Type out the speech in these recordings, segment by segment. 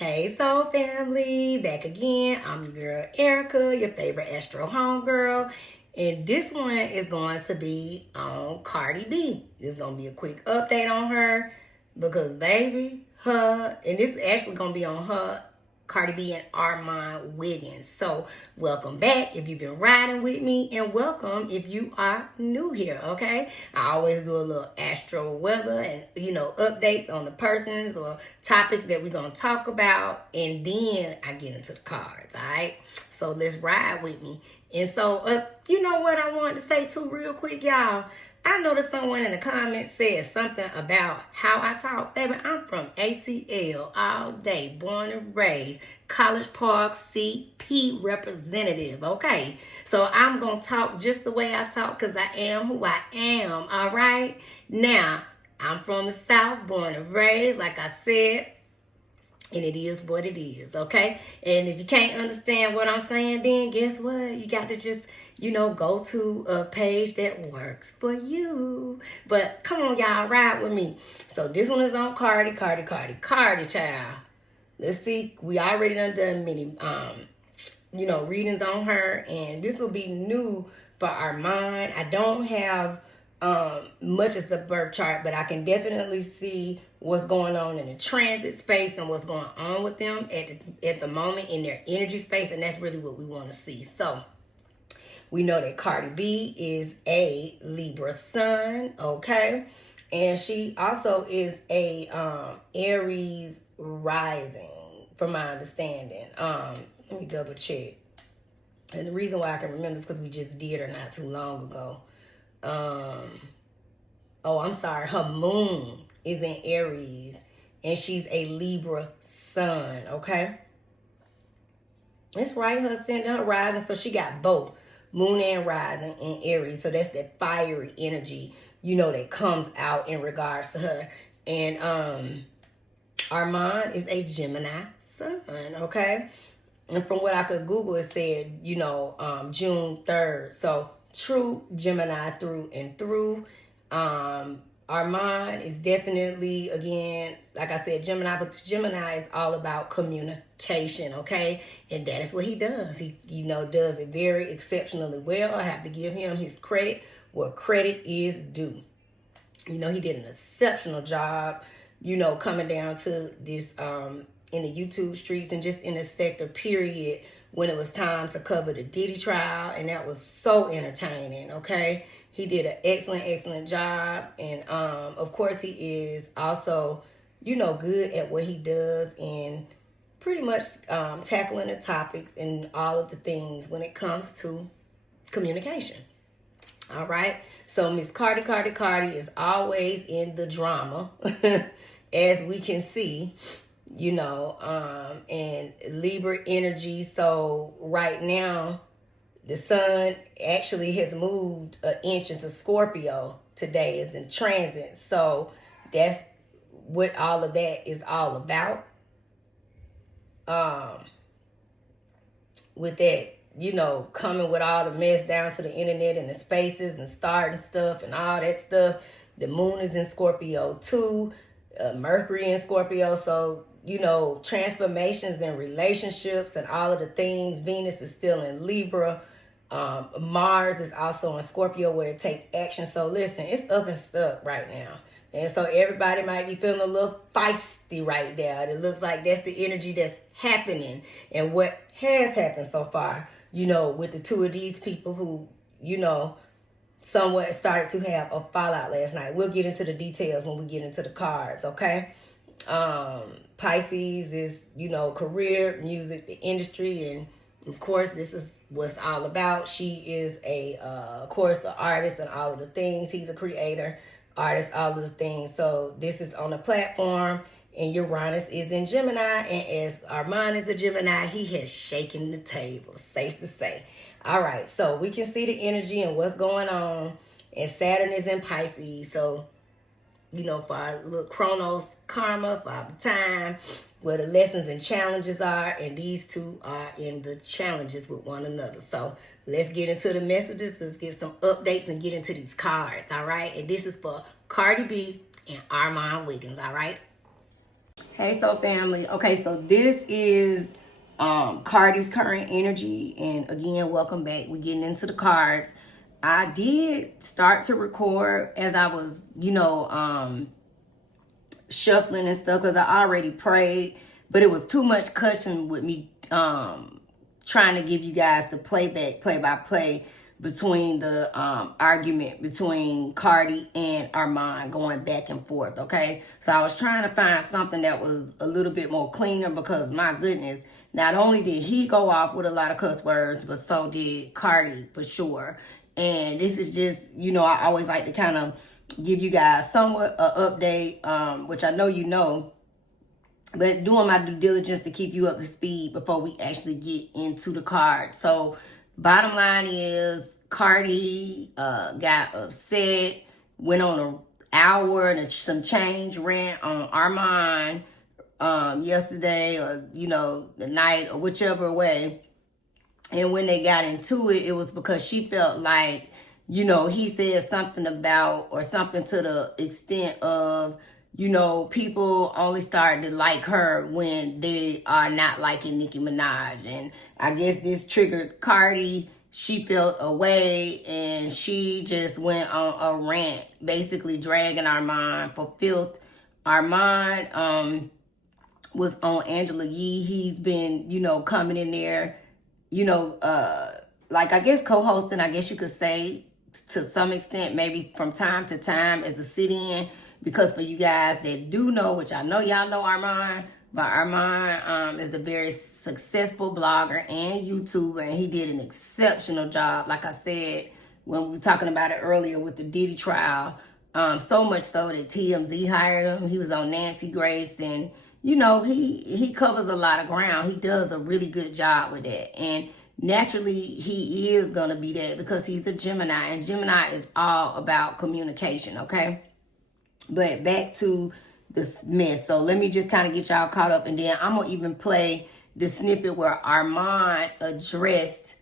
Hey Soul Family, back again. I'm your girl Erica, your favorite Astro homegirl. And this one is going to be on Cardi B. It's going to be a quick update on her because baby, and this is actually going to be on her, Cardi B and Armon Wiggins. So welcome back if you've been riding with me, and welcome if you are new here, okay? I always do a little astro weather and, updates on the persons or topics that we're going to talk about, and then I get into the cards, all right? So let's ride with me. And so, you know what I wanted to say too real quick, y'all? I noticed someone in the comments said something about how I talk. Baby, I'm from ATL all day, born and raised, College Park CP representative, okay? So I'm going to talk just the way I talk because I am who I am, all right? Now, I'm from the South, born and raised, like I said, and it is what it is, okay? And if you can't understand what I'm saying, then guess what? You got to just, go to a page that works for you. But come on, y'all, ride with me. So this one is on Cardi, child. Let's see. We already done many, readings on her. And this will be new for our mind. I don't have much as the birth chart, but I can see what's going on in the transit space and what's going on with them at the moment in their energy space, and that's really what we want to see. So we know that Cardi B is a Libra sun, okay, and she also is a Aries rising, from my understanding. Let me double check, and the reason why I can remember is because we just did her not too long ago. I'm sorry, her moon is in Aries and she's a Libra sun, okay? That's right, her ascendant, her rising, so she got both moon and rising in Aries. So that's that fiery energy, that comes out in regards to her. And Armand is a Gemini sun, okay? And from what I could Google, it said, June 3rd. So true Gemini through and through. Armand is definitely, again, like I said, Gemini, but Gemini is all about communication, okay? And that is what he does. He, does it very exceptionally well. I have to give him his credit where credit is due. He did an exceptional job, coming down to this, in the YouTube streets and just in the sector, period, when it was time to cover the Diddy trial, and that was so entertaining, okay? He did an excellent job, and of course he is also, good at what he does and pretty much tackling the topics and all of the things when it comes to communication. All right, so Miss Cardi is always in the drama, as we can see. And Libra energy. So right now, the sun actually has moved an inch into Scorpio today, is in transit. So that's what all of that is all about. With that, coming with all the mess down to the internet and the spaces and starting stuff and all that stuff. The moon is in Scorpio too. Mercury in Scorpio. So transformations and relationships and all of the things. Venus is still in Libra. Mars is also in Scorpio, where it takes action. So listen, it's up and stuck right now. And so everybody might be feeling a little feisty right now. It looks like that's the energy that's happening. And what has happened so far, with the two of these people who, somewhat started to have a fallout last night. We'll get into the details when we get into the cards, okay? Pisces is, career, music, the industry, and of course this is what's all about. She is of course, an artist and all of the things. He's a creator, artist, all of the things. So this is on a platform, and Uranus is in Gemini, and as Armand is a Gemini, he has shaken the table, safe to say. All right, so we can see the energy and what's going on, and Saturn is in Pisces. So for our little Chronos karma, for our time, where the lessons and challenges are, and these two are in the challenges with one another. So let's get into the messages. Let's get some updates and get into these cards, all right? And this is for Cardi B and Armon Wiggins, all right? Hey, so family. Okay, so this is Cardi's current energy. And again, welcome back. We're getting into the cards. I did start to record as I was, shuffling and stuff because I already prayed, but it was too much cussing with me trying to give you guys the playback, play-by-play between the argument between Cardi and Armon going back and forth, okay? So I was trying to find something that was a little bit more cleaner because, my goodness, not only did he go off with a lot of cuss words, but so did Cardi for sure. And this is just, I always like to kind of give you guys somewhat an update, which I know you know, but doing my due diligence to keep you up to speed before we actually get into the card. So bottom line is Cardi got upset, went on an hour and some change rant on Armon yesterday, or the night, or whichever way. And when they got into it, it was because she felt like, he said something about, or something to the extent of, people only started to like her when they are not liking Nicki Minaj. And I guess this triggered Cardi. She felt away and she just went on a rant, basically dragging Armon for filth. Armon was on Angela Yee. He's been, coming in there, like I guess co-hosting, I guess you could say, to some extent, maybe from time to time as a sit-in. Because for you guys that do know, which I know y'all know Armon, but Armon is a very successful blogger and YouTuber, and he did an exceptional job, like I said, when we were talking about it earlier with the Diddy trial. So much so that TMZ hired him. He was on Nancy Grace, and, he covers a lot of ground. He does a really good job with that. And naturally, he is going to be that because he's a Gemini, and Gemini is all about communication, okay? But back to the mess. So let me just kind of get y'all caught up, and then I'm going to even play the snippet where Armon addressed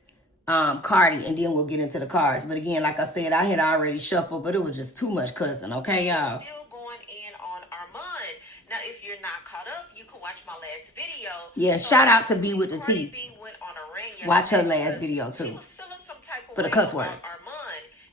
Cardi, and then we'll get into the cards. But again, like I said, I had already shuffled, but it was just too much cussing, okay, y'all? Still going in on Armon. Now, if you're not caught up, you can watch my last video. Yeah, shout out to B with the T. Watch her last video, too. She was feeling some type of for the cuss words. Armon.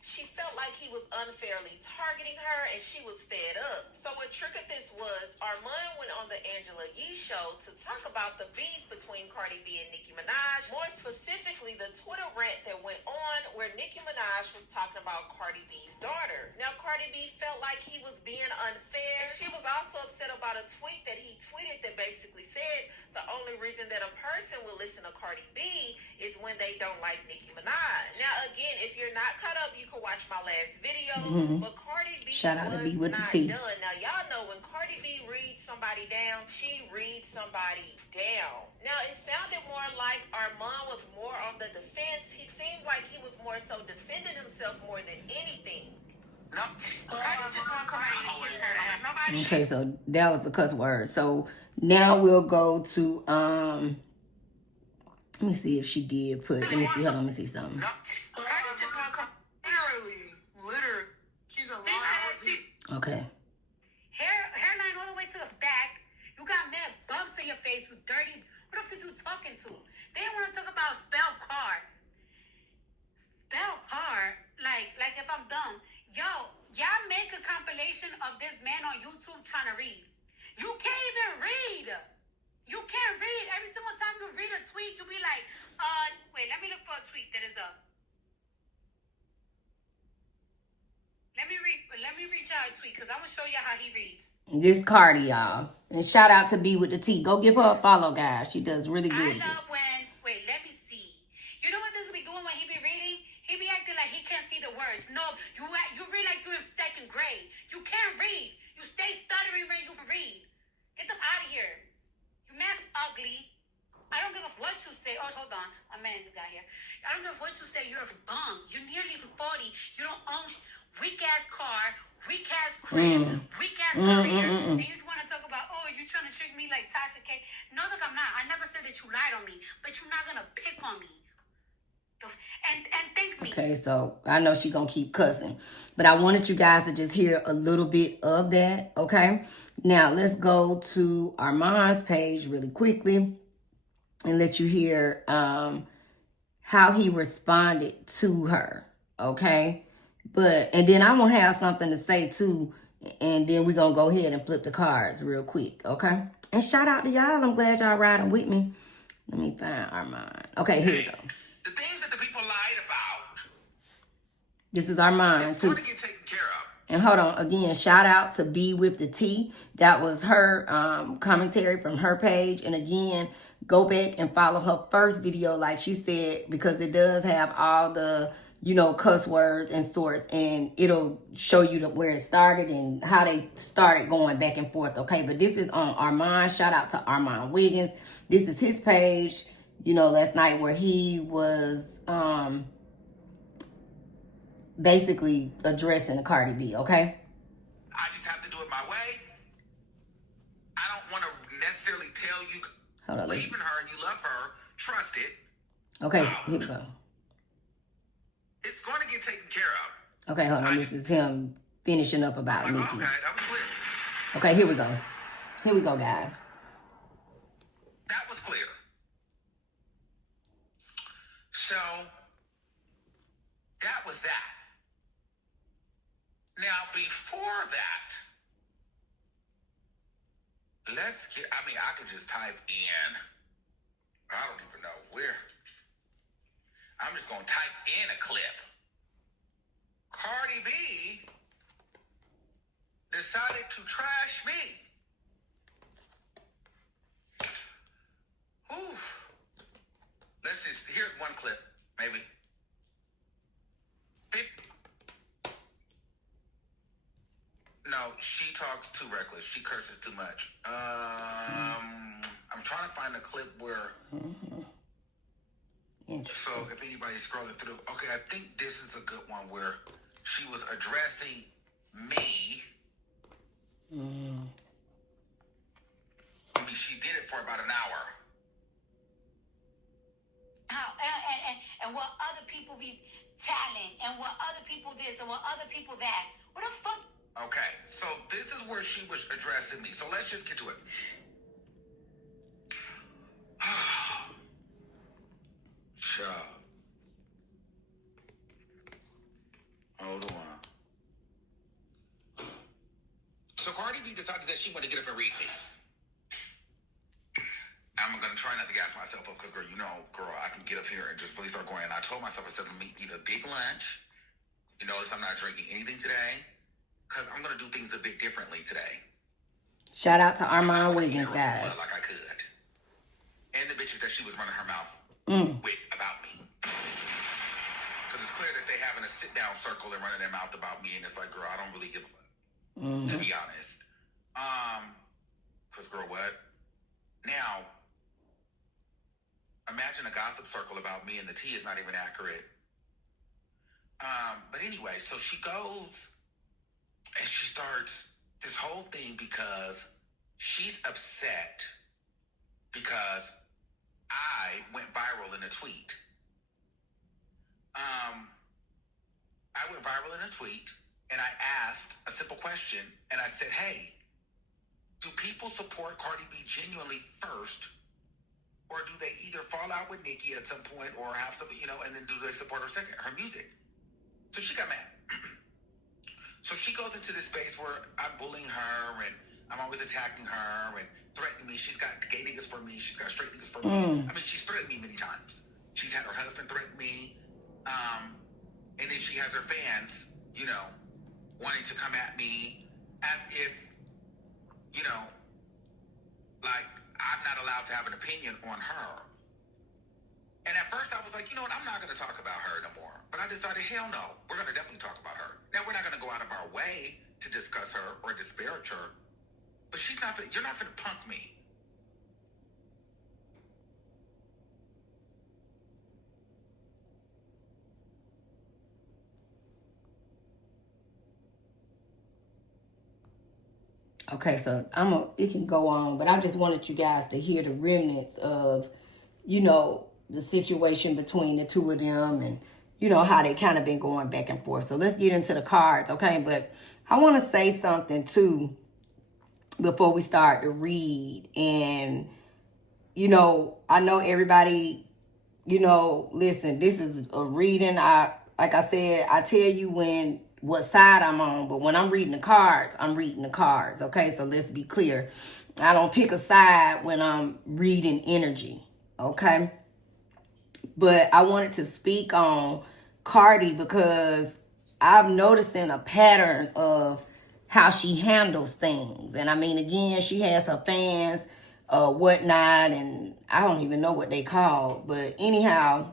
She felt like he was unfairly targeting her, and she was fed up. So what triggered this was Armon went on the Angela Yee show to talk about the beef between Cardi B and Nicki Minaj. More specifically, the Twitter rant that went on where Nicki Minaj was talking about Cardi B's daughter. Now, Cardi B felt like he was being unfair. And she was also upset about a tweet that he tweeted that basically said the only reason that a person will listen to Cardi B is when they don't like Nicki Minaj. Now, again, if you're not caught up, you can watch my last video. But Cardi B Shout out to B with not the T. done. Now, y'all know when Cardi B reads somebody down, she reads somebody down. Now, it sounded more like Armon was more on the defense. He seemed like he was more so defending himself more than anything. Okay, so that was the cuss word. So now we'll go to let me see if she did put. Let me see. Hold on. Let me see something. Literally, she's a liar. Okay. Hairline all the way to the back. You got mad bumps in your face. You dirty. What the fuck are you talking to? They want to talk about spell card. Spell card. Like if I'm dumb. Yo, y'all make a compilation of this man on YouTube trying to read. You can't even read. You can't read. Every single time you read a tweet, you'll be like, wait, let me look for a tweet that is up. Let me reach out a tweet because I'm going to show you how he reads. This Cardi, y'all. And shout out to B with the T. Go give her a follow, guys. She does really good. I love when, wait, let me see. You know what this be doing when he be reading? He be acting like he can't see the words. No, you read like you're in second grade. You can't read. You stay stuttering when you read. Get them out of here. You mad ugly. I don't give a what you say. Oh, hold on. My manager got here. I don't give a what you say. You're a bum. You're nearly 40. You don't own weak-ass car, weak-ass crib, weak-ass career. And you want to talk about, oh, you trying to trick me like Tasha K. No, look, I'm not. I never said that you lied on me. But you're not going to pick on me. And thank me. Okay, so I know she gonna keep cussing, but I wanted you guys to just hear a little bit of that, okay? Now, let's go to Armon's page really quickly and let you hear how he responded to her, okay? And then I'm going to have something to say, too, and then we're going to go ahead and flip the cards real quick, okay? And shout out to y'all. I'm glad y'all riding with me. Let me find Armon. Okay, here we go. The things that the people lied about. This is Armon, It's too. going to get taken care of. And hold on, again, shout out to B with the T. That was her commentary from her page. And again, go back and follow her first video, like she said, because it does have all the, cuss words and sorts. And it'll show you where it started and how they started going back and forth, okay? But this is on Armon. Shout out to Armon Wiggins. This is his page, last night where he was basically addressing the Cardi B, okay? I just have to do it my way. I don't want to necessarily tell you believe in her and you love her, trust it. Okay, here we go. It's going to get taken care of. Okay, hold on. This is him finishing up about Nikki. Okay, that was clear. Okay, here we go. Here we go, guys. That was clear. So, that was that. Now, before that, I could just type in, I don't even know where. I'm just going to type in a clip. Cardi B decided to trash me. Ooh. Here's one clip, maybe. No, she talks too reckless. She curses too much. I'm trying to find a clip where... So if anybody's scrolling through... Okay, I think this is a good one where she was addressing me. I mean, she did it for about an hour. And what other people be telling, and what other people this, and what other people that. What the fuck? Okay, so this is where she was addressing me. So let's just get to it. Child. Hold on. So Cardi B decided that she wanted to get up and read me. I'm going to try not to gas myself up because, girl, I can get up here and just really start going. And I told myself I said, let me eat a big lunch. You notice I'm not drinking anything today because I'm going to do things a bit differently today. Shout out to Armon Wiggins, guys. Like I could. And the bitches that she was running her mouth with about me. Because it's clear that they having a sit-down circle and running their mouth about me. And it's like, girl, I don't really give a fuck. To be honest. Because, girl, what? Now, imagine a gossip circle about me and the tea is not even accurate. But anyway, so she goes and she starts this whole thing because she's upset because I went viral in a tweet. I went viral in a tweet and I asked a simple question and I said, hey, do people support Cardi B genuinely first? Or do they either fall out with Nicki at some point or have some, and then do they support her second, her music? So she got mad. So she goes into this space where I'm bullying her and I'm always attacking her and threatening me. She's got gay niggas for me. She's got straight niggas for me. I mean, she's threatened me many times. She's had her husband threaten me. And then she has her fans, wanting to come at me as if, like I'm not allowed to have an opinion on her. And at first I was like, you know what, I'm not going to talk about her no more. But I decided, hell no, we're going to definitely talk about her. Now, we're not going to go out of our way to discuss her or disparage her. But you're not going to punk me. Okay, so it can go on, but I just wanted you guys to hear the remnants of, the situation between the two of them and, how they kind of been going back and forth. So let's get into the cards, okay? But I want to say something too before we start to read. And, you know, I know everybody, you know, listen, this is a reading. Like I said, I tell you what side I'm on, but when I'm reading the cards, I'm reading the cards. Okay, so let's be clear. I don't pick a side when I'm reading energy. Okay, but I wanted to speak on Cardi because I'm noticing a pattern of how she handles things. And I mean, again, she has her fans, whatnot, and I don't even know what they call. But anyhow,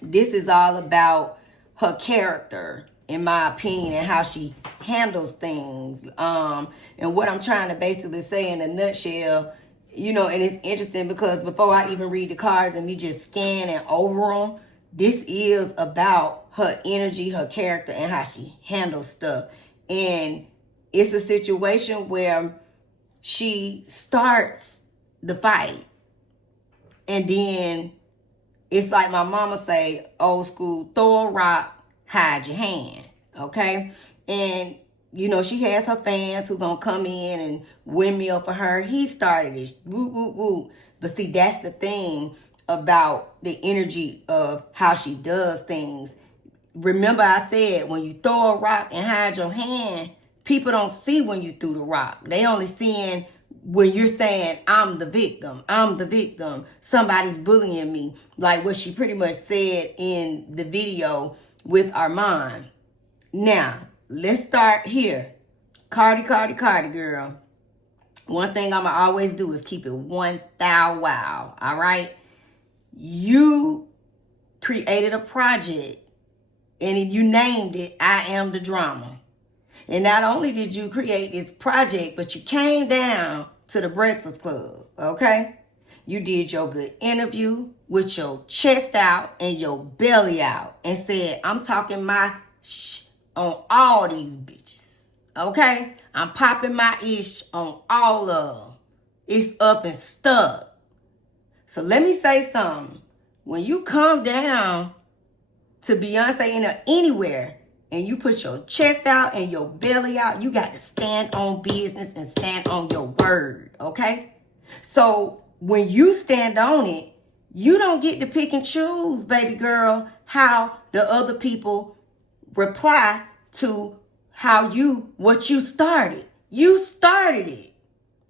this is all about her character, in my opinion, and how she handles things. And what I'm trying to basically say in a nutshell, you know, and it's interesting because before I even read the cards and me just scanning over them, this is about her energy, her character, and how she handles stuff. And it's a situation where she starts the fight, and then it's like my mama say, old school, throw a rock, hide your hand, okay? And, you know, she has her fans who gonna come in and windmill for her. He started it, woo, woo, woo. But see, that's the thing about the energy of how she does things. Remember I said, when you throw a rock and hide your hand, people don't see when you threw the rock. They only seeing when you're saying, I'm the victim, somebody's bullying me. Like what she pretty much said in the video with Armon. Now, let's start here. Cardi, girl. One thing I'ma always do is keep it 1,000 wow, all right? You created a project and you named it I Am the Drama. And not only did you create this project, but you came down to the Breakfast Club, okay? You did your good interview with your chest out and your belly out and said, I'm talking my on all these bitches, okay? I'm popping my ish on all of them. It's up and stuck. So let me say something. When you come down to Beyonce anywhere, and you put your chest out and your belly out, you got to stand on business and stand on your word, okay? So when you stand on it, you don't get to pick and choose, baby girl, how the other people reply to what you started. You started it,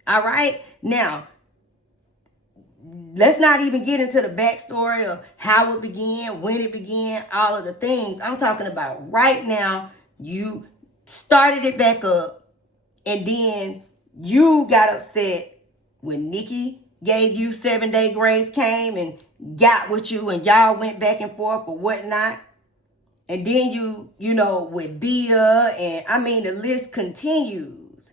all right? Now, let's not even get into the backstory of how it began, when it began, all of the things. I'm talking about right now, you started it back up, and then you got upset when Nikki gave you 7-day grace, came and got with you, and y'all went back and forth or whatnot. And then you know, with Bia, and I mean, the list continues.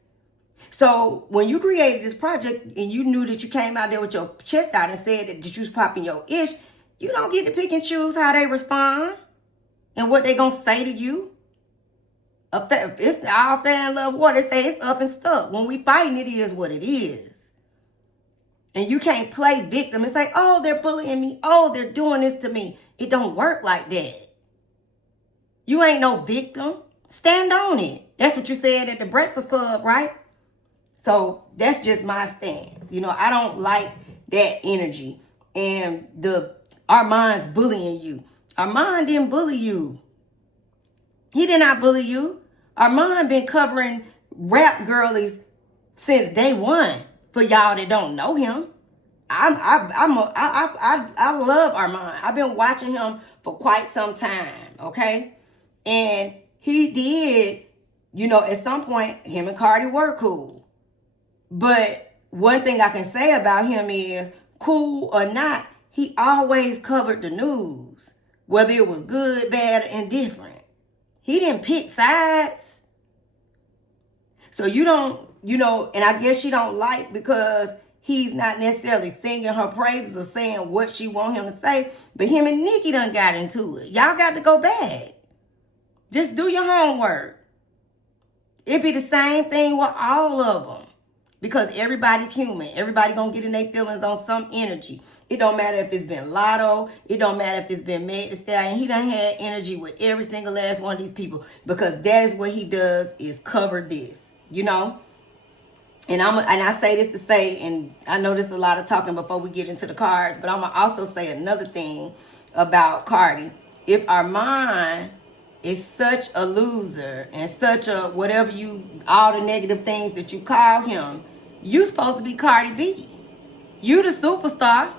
So when you created this project and you knew that you came out there with your chest out and said that you was popping your ish, you don't get to pick and choose how they respond and what they gonna say to you. It's all fair and love war. They say it's up and stuck. When we fighting, it is what it is. And you can't play victim and say, oh, they're bullying me. Oh, they're doing this to me. It don't work like that. You ain't no victim. Stand on it. That's what you said at the Breakfast Club, right? So that's just my stance. You know, I don't like that energy. And Armand's bullying you. Armand didn't bully you. He did not bully you. Armand been covering rap girlies since day one. For y'all that don't know him, I love Armand. I've been watching him for quite some time. Okay, and he did, you know, at some point him and Cardi were cool. But one thing I can say about him is, cool or not, he always covered the news, whether it was good, bad, or indifferent. He didn't pick sides. So you don't, you know, and I guess she don't like because he's not necessarily singing her praises or saying what she want him to say. But him and Nikki done got into it. Y'all got to go back. Just do your homework. It'd be the same thing with all of them. Because everybody's human. Everybody gonna get in their feelings on some energy. It don't matter if it's been Lotto. It don't matter if it's been Meg Thee Stallion. He done had energy with every single last one of these people. Because that is what he does, is cover this. You know? And I say this to say, and I know there's a lot of talking before we get into the cards, but I'm gonna also say another thing about Cardi. If Armon is such a loser and such a whatever all the negative things that you call him, you supposed to be Cardi B. You the superstar.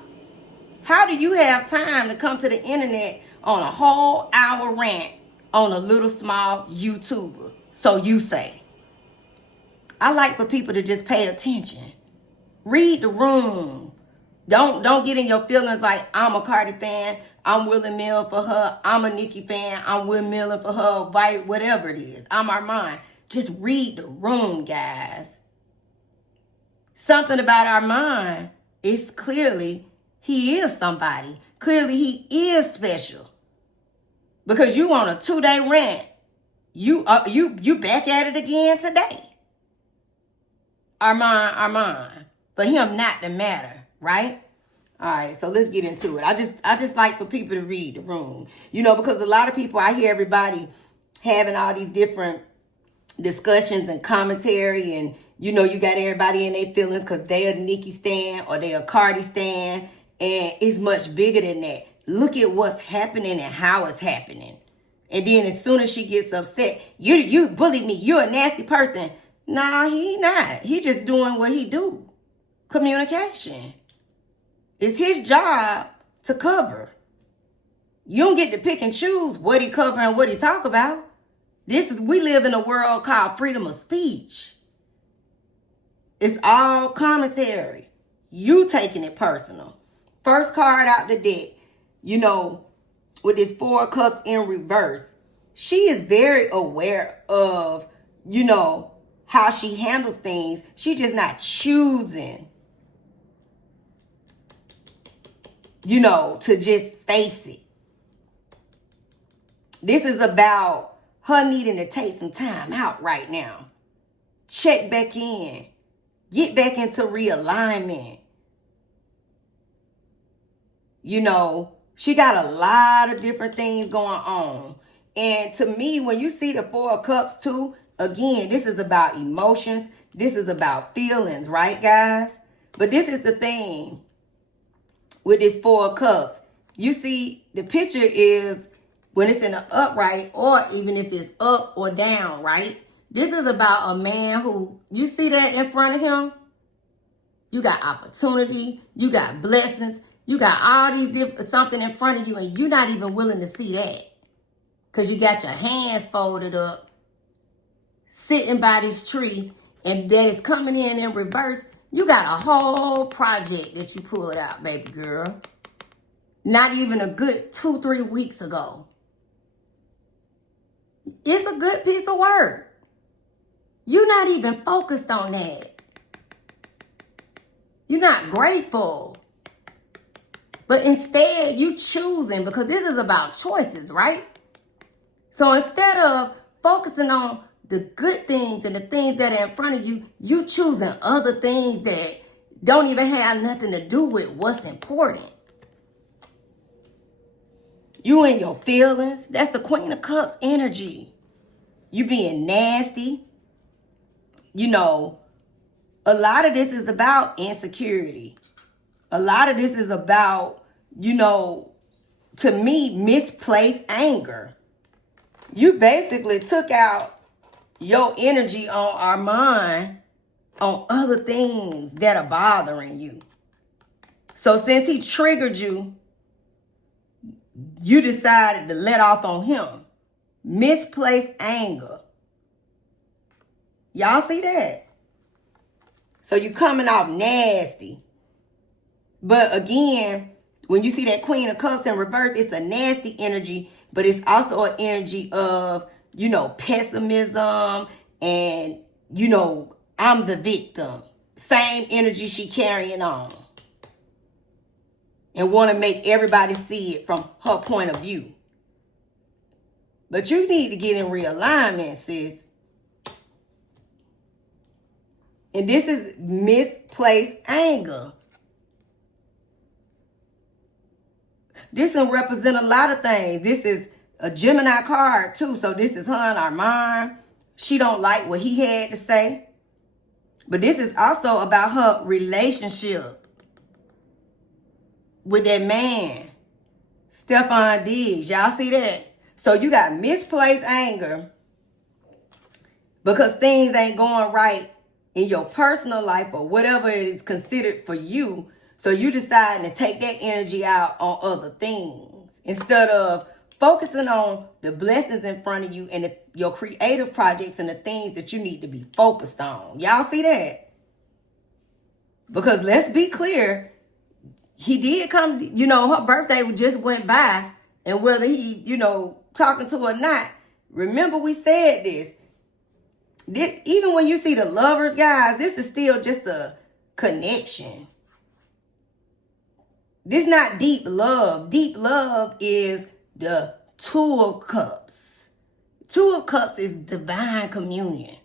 How do you have time to come to the internet on a whole hour rant on a little small YouTuber? So you say. I like for people to just pay attention. Read the room. Don't get in your feelings like I'm a Cardi fan, I'm willing Mill for her, I'm a Nicki fan, I'm willing Mill for her, whatever it is. I'm Armon. Just read the room, guys. Something about Armon is clearly he is somebody. Clearly he is special. Because you on a 2-day rant. You back at it again today. Armon. For him not to matter, right? All right, so let's get into it. I just like for people to read the room. Because a lot of people, I hear everybody having all these different discussions and commentary, and you got everybody in their feelings because they a Nicki stan or they a Cardi stan, and it's much bigger than that. Look at what's happening and how it's happening. And then as soon as she gets upset, you bullied me, you're a nasty person. Nah, he not. He just doing what he do. Communication. It's his job to cover. You don't get to pick and choose what he cover and what he talk about. We live in a world called freedom of speech. It's all commentary. You taking it personal. First card out the deck, with this 4 of Cups in reverse. She is very aware of, how she handles things. She just not choosing, to just face it. This is about her needing to take some time out right now. Check back in. Get back into realignment. She got a lot of different things going on. And to me, when you see the 4 of Cups too, again, this is about emotions. This is about feelings, right, guys? But this is the thing with this 4 of Cups. You see, the picture is when it's in an upright or even if it's up or down, right? This is about a man who, you see that in front of him? You got opportunity. You got blessings. You got all these different something in front of you, and you're not even willing to see that. Because you got your hands folded up, sitting by this tree, and that is coming in reverse. You got a whole project that you pulled out, baby girl. Not even a good 2-3 weeks ago. It's a good piece of work. You're not even focused on that. You're not grateful. But instead, you choosing, because this is about choices, right? So instead of focusing on the good things and the things that are in front of you, you choosing other things that don't even have nothing to do with what's important. You in your feelings. That's the Queen of Cups energy. You being nasty. A lot of this is about insecurity. A lot of this is about, to me, misplaced anger. You basically took out your energy on Armon on other things that are bothering you. So since he triggered you, you decided to let off on him. Misplaced anger. Y'all see that? So you coming off nasty. But again, when you see that Queen of Cups in reverse, it's a nasty energy, but it's also an energy of, pessimism and, I'm the victim. Same energy she carrying on. And want to make everybody see it from her point of view. But you need to get in realignment, sis. And this is misplaced anger. This can represent a lot of things. This is a Gemini card too. So this is her and Armon. She don't like what he had to say. But this is also about her relationship with that man, Stephon Diggs. Y'all see that? So you got misplaced anger because things ain't going right in your personal life or whatever it is considered for you. So you deciding to take that energy out on other things instead of focusing on the blessings in front of you and your creative projects and the things that you need to be focused on. Y'all see that? Because let's be clear, he did come, her birthday just went by, and whether he, talking to her or not, remember we said this. Even when you see the lovers, guys, this is still just a connection. This is not deep love. Deep love is the Two of Cups. Two of Cups is divine communion.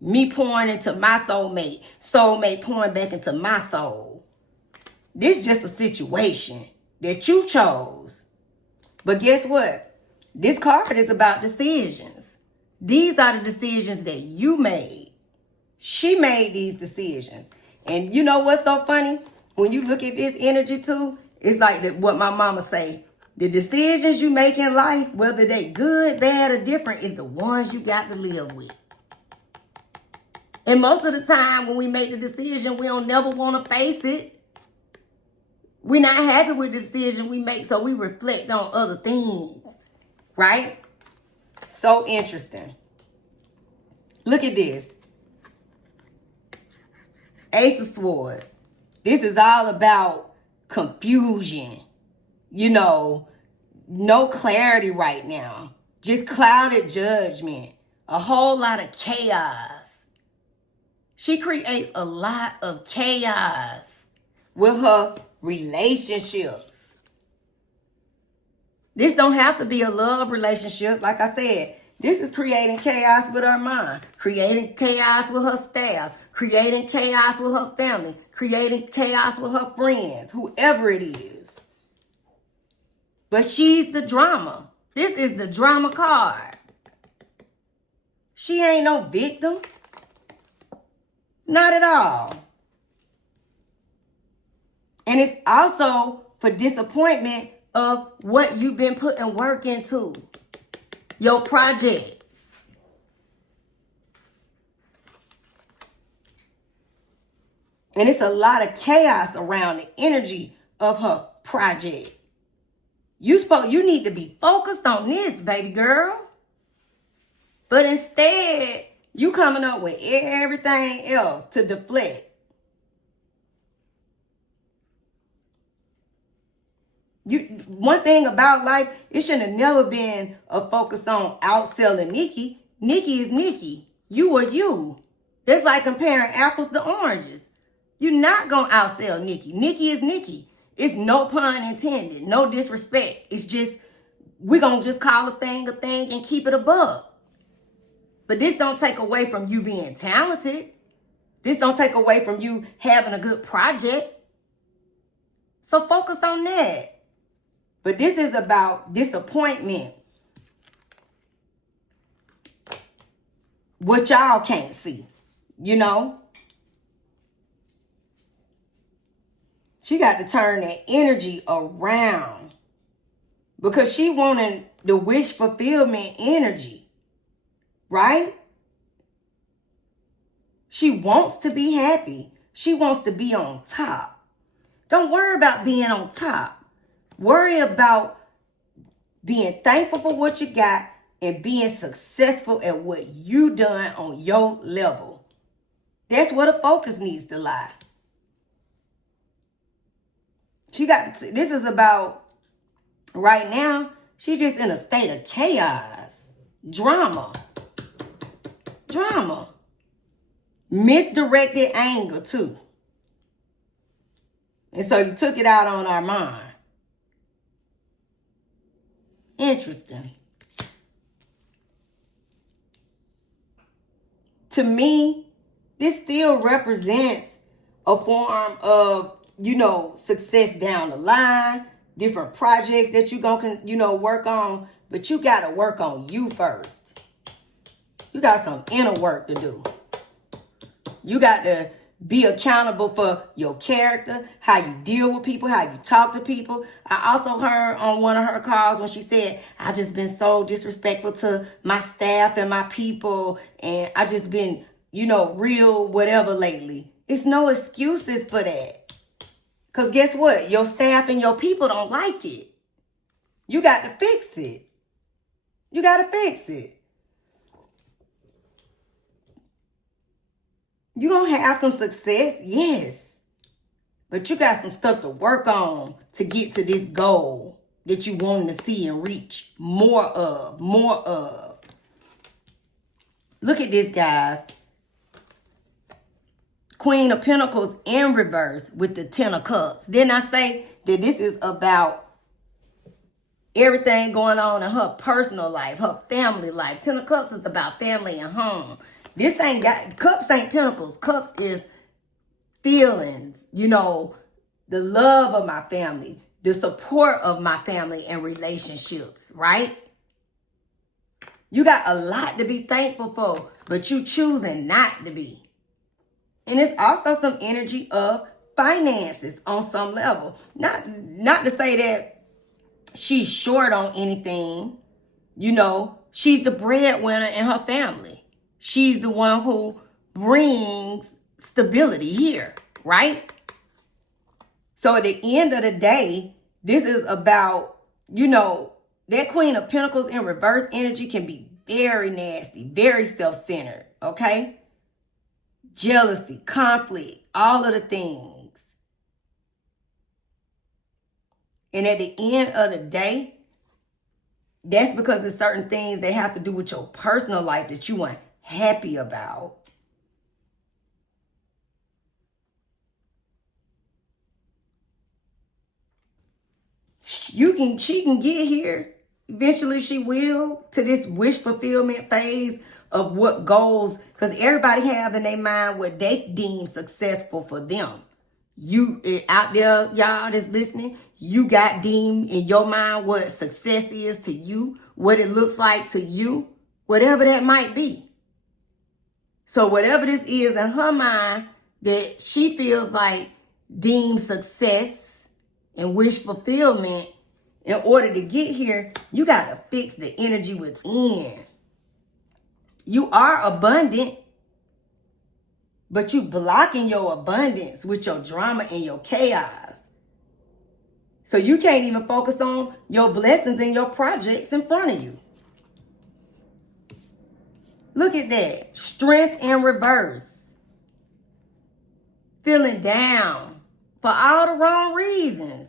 Me pouring into my soulmate. Soulmate pouring back into my soul. This is just a situation that you chose. But guess what? This card is about decisions. These are the decisions that you made. She made these decisions. And you know what's so funny? When you look at this energy too, it's like what my mama say. The decisions you make in life, whether they good, bad, or different, is the ones you got to live with. And most of the time when we make the decision, we don't never want to face it. We're not happy with the decision we make, so we reflect on other things. Right? So interesting. Look at this. Ace of Swords. This is all about confusion. No clarity right now. Just clouded judgment. A whole lot of chaos. She creates a lot of chaos with her relationships. This don't have to be a love relationship. Like I said, this is creating chaos with her mind, creating chaos with her staff, creating chaos with her family, creating chaos with her friends, whoever it is. But she's the drama. This is the drama card. She ain't no victim. Not at all. And it's also for disappointment of what you've been putting work into. Your projects. And it's a lot of chaos around the energy of her project. You need to be focused on this, baby girl. But instead, you coming up with everything else to deflect. One thing about life, it should have never been a focus on outselling Nikki. Nikki is Nikki. You are you. That's like comparing apples to oranges. You're not going to outsell Nikki. Nikki is Nikki. It's no pun intended. No disrespect. It's just, we're going to just call a thing and keep it a buck. But this don't take away from you being talented. This don't take away from you having a good project. So focus on that. But this is about disappointment. What y'all can't see, She got to turn that energy around because she wanted the wish fulfillment energy, right? She wants to be happy. She wants to be on top. Don't worry about being on top. Worry about being thankful for what you got and being successful at what you done on your level. That's where the focus needs to lie. This is about right now, she's just in a state of chaos. Drama. Misdirected anger too. And so you took it out on Armon. Interesting. To me, this still represents a form of, success down the line, different projects that you're going to, work on, but you got to work on you first. You got some inner work to do. You got to be accountable for your character, how you deal with people, how you talk to people. I also heard on one of her calls when she said, I've just been so disrespectful to my staff and my people, and I just been, real whatever lately. It's no excuses for that. Because guess what? Your staff and your people don't like it. You got to fix it. You got to fix it. You're going to have some success, yes. But you got some stuff to work on to get to this goal that you want to see and reach more of. Look at this, guys. Queen of Pentacles in reverse with the Ten of Cups. Didn't I say that this is about everything going on in her personal life, her family life? Ten of Cups is about family and home. This ain't got, cups ain't pentacles. Cups is feelings, the love of my family, the support of my family and relationships, right? You got a lot to be thankful for, but you choosing not to be. And it's also some energy of finances on some level. Not to say that she's short on anything. She's the breadwinner in her family. She's the one who brings stability here, right? So at the end of the day, this is about, that Queen of Pentacles in reverse energy can be very nasty, very self-centered, okay? Jealousy, conflict, all of the things. And at the end of the day, that's because there's certain things that have to do with your personal life that you aren't happy about. She can get here. Eventually she will, to this wish fulfillment phase of what goals, because everybody have in their mind what they deem successful for them. You out there, y'all that's listening, you got deemed in your mind what success is to you, what it looks like to you, whatever that might be. So whatever this is in her mind that she feels like deemed success and wish fulfillment, in order to get here, you got to fix the energy within. You are abundant, but you blocking your abundance with your drama and your chaos. So you can't even focus on your blessings and your projects in front of you. Look at that. Strength in reverse. Feeling down for all the wrong reasons.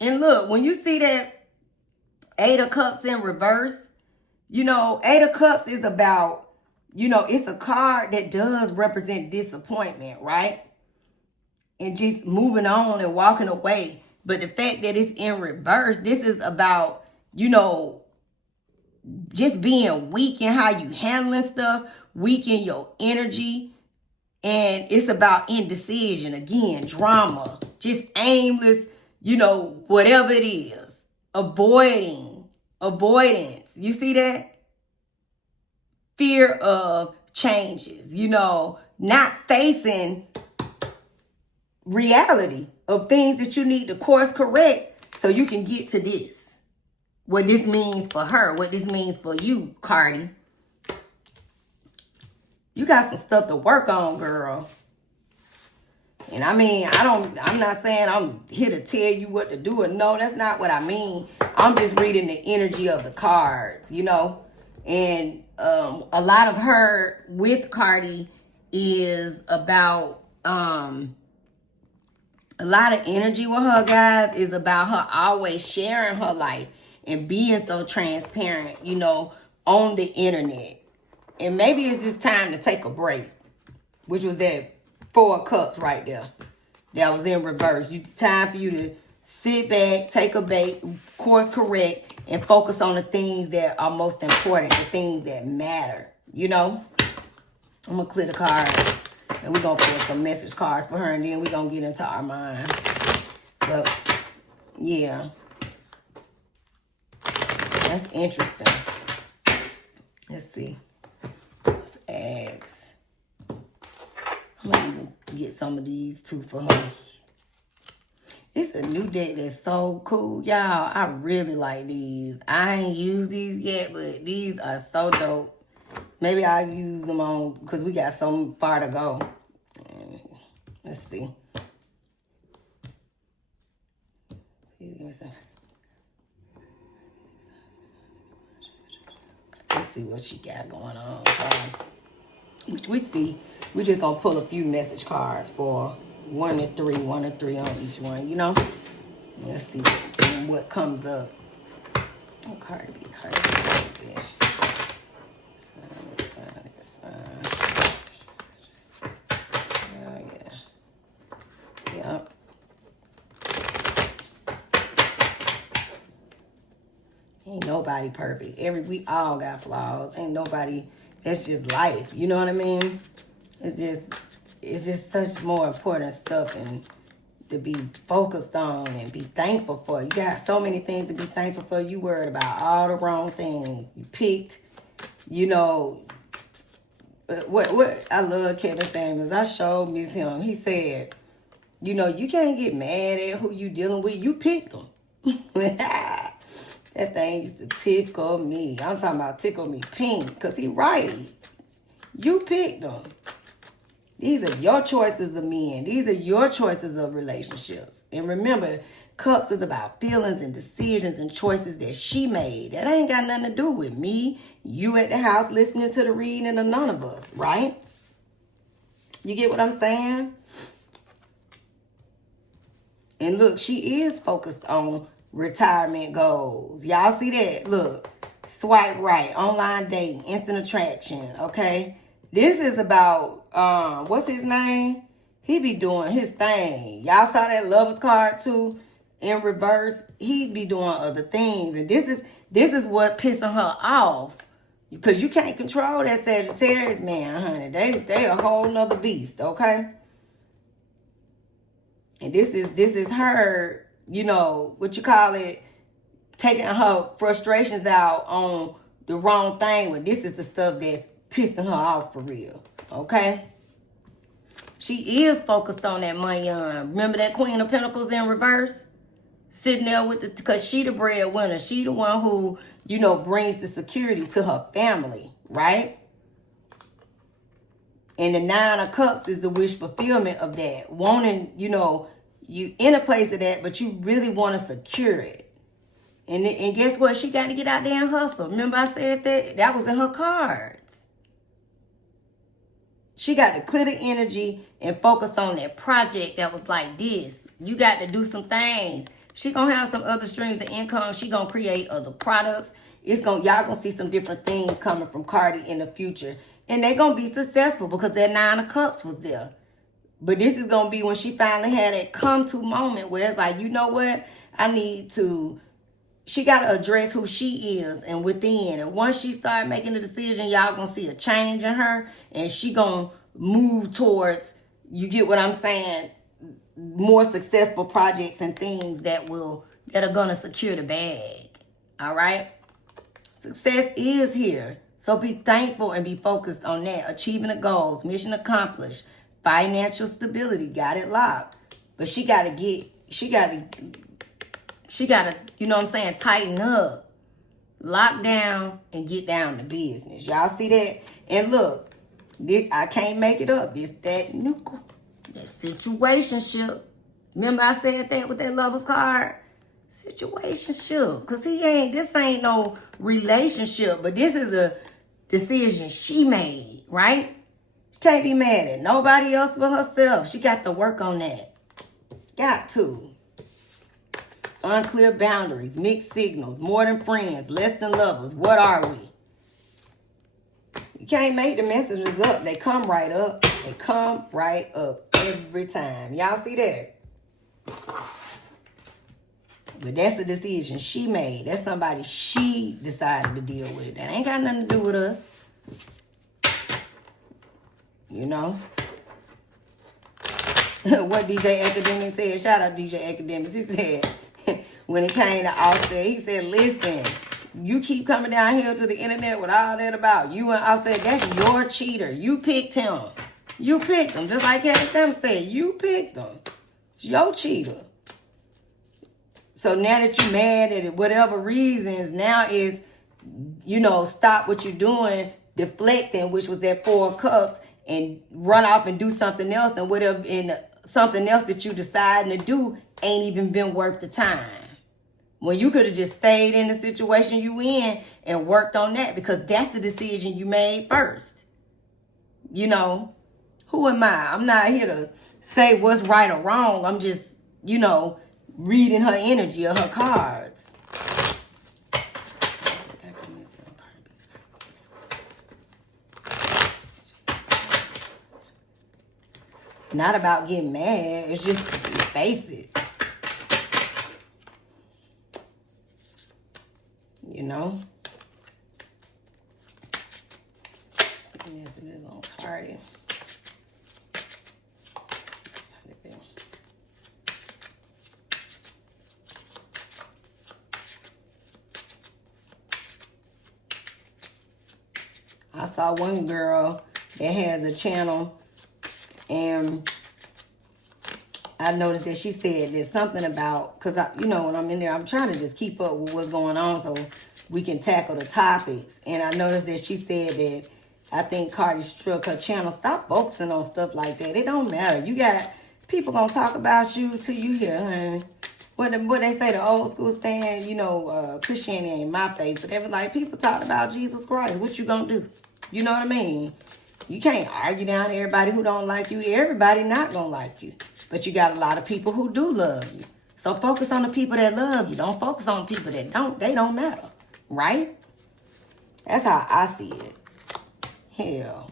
And look, when you see that Eight of Cups in reverse, Eight of Cups is about, it's a card that does represent disappointment, right? And just moving on and walking away. But the fact that it's in reverse, this is about, just being weak in how you handling stuff, weak in your energy. And it's about indecision. Again, drama, just aimless, whatever it is. Avoidance. You see that? Fear of changes, not facing reality of things that you need to course correct so you can get to this. What this means for her, what this means for you, Cardi. You got some stuff to work on, girl. And I'm not saying I'm here to tell you what to do, or no, that's not what I mean. I'm just reading the energy of the cards, And a lot of her with Cardi is about, a lot of energy with her, guys, is about her always sharing her life and being so transparent, on the internet. And maybe it's just time to take a break, which was that Four of Cups right there. That was in reverse. It's time for you to sit back, take a break, course correct, and focus on the things that are most important, the things that matter, I'm going to clear the cards, and we're going to pull some message cards for her, and then we're going to get into our mind. But, yeah. That's interesting. Let's see. Let's ask. I'm gonna even get some of these too for her. It's a new deck that's so cool, y'all. I really like these. I ain't used these yet, but these are so dope. Maybe I'll use them on, because we got so far to go. Let's see. Let's see what she got going on, y'all. Which we see. We're just going to pull a few message cards for 1 and 3 on each one, you know? Let's see what comes up. Oh, Cardi B. Yep. Ain't nobody perfect. We all got flaws. Ain't nobody. That's just life. You know what I mean? It's just such more important stuff and to be focused on and be thankful for. You got so many things to be thankful for. You worried about all the wrong things. You picked, you know. What I love Kevin Samuels. I showed miss him. He said, you know, you can't get mad at who you dealing with. You picked them. That thing used to tickle me. I'm talking about tickle me pink. Because he right. You picked them. These are your choices of men. These are your choices of relationships. And remember, Cups is about feelings and decisions and choices that she made. That ain't got nothing to do with me, you at the house listening to the reading, and none of us, right? You get what I'm saying? And look, she is focused on retirement goals. Y'all see that? Look, swipe right, online dating, instant attraction, okay? This is about, what's his name? He be doing his thing. Y'all saw that lover's card too? In reverse, he be doing other things. And this is what pissing her off. Because you can't control that Sagittarius man, honey. They a whole nother beast, okay? And this is her, you know, what you call it, taking her frustrations out on the wrong thing. When this is the stuff that's pissing her off for real, okay? She is focused on that money. Remember that Queen of Pentacles in reverse? Sitting there with the, because she the breadwinner. She the one who, you know, brings the security to her family, right? And the 9 of Cups is the wish fulfillment of that. Wanting, you know, you in a place of that, but you really want to secure it. And guess what? She got to get out there and hustle. Remember I said that? That was in her cards. She got to clear the energy and focus on that project that was like this. You got to do some things. She going to have some other streams of income. She going to create other products. Y'all going to see some different things coming from Cardi in the future. And they going to be successful because that 9 of Cups was there. But this is going to be when she finally had that come to moment where it's like, you know what? She got to address who she is and within. And once she start making the decision, y'all going to see a change in her. And she going to move towards, you get what I'm saying, more successful projects and things that are going to secure the bag. All right? Success is here. So be thankful and be focused on that. Achieving the goals, mission accomplished, financial stability, got it locked. But she got to, you know what I'm saying, tighten up, lock down, and get down to business. Y'all see that? And look, I can't make it up. It's that nickel, that situationship. Remember I said that with that lover's card? Situationship. Because this ain't no relationship, but this is a decision she made, right? She can't be mad at nobody else but herself. She got to work on that. Got to. Unclear boundaries, mixed signals, more than friends, less than lovers. What are we? You can't make the messages up. They come right up. They come right up every time. Y'all see that? But that's a decision she made. That's somebody she decided to deal with. That ain't got nothing to do with us. You know? What DJ Academic said. Shout out DJ Academics. He said, when it came to Offset, he said, listen, you keep coming down here to the internet with all that about you and Offset. That's your cheater. You picked him. You picked him. Just like Kevin Sam said, you picked him. It's your cheater. So now that you're mad at it, whatever reasons, now is, you know, stop what you're doing, deflecting, which was at 4 of Cups, and run off and do something else, and whatever, and something else that you deciding to do ain't even been worth the time. When you could have just stayed in the situation you in and worked on that, because that's the decision you made first. You know, who am I? I'm not here to say what's right or wrong. I'm just, you know, reading her energy or her cards. Not about getting mad. It's just face it. You know? Yes, it is on Cardi. I saw one girl that has a channel, and I noticed that she said there's something about, because you know, when I'm in there, I'm trying to just keep up with what's going on so we can tackle the topics. And I noticed that she said that I think Cardi struck her channel. Stop focusing on stuff like that. It don't matter. You got people gonna talk about you till you hear, honey. What they say, the old school stand, you know, Christianity ain't my faith, but they were like, people talking about Jesus Christ. What you gonna do? You know what I mean? You can't argue down everybody who don't like you. Everybody not gonna like you. But you got a lot of people who do love you. So focus on the people that love you. Don't focus on people that don't. They don't matter. Right? That's how I see it. Hell.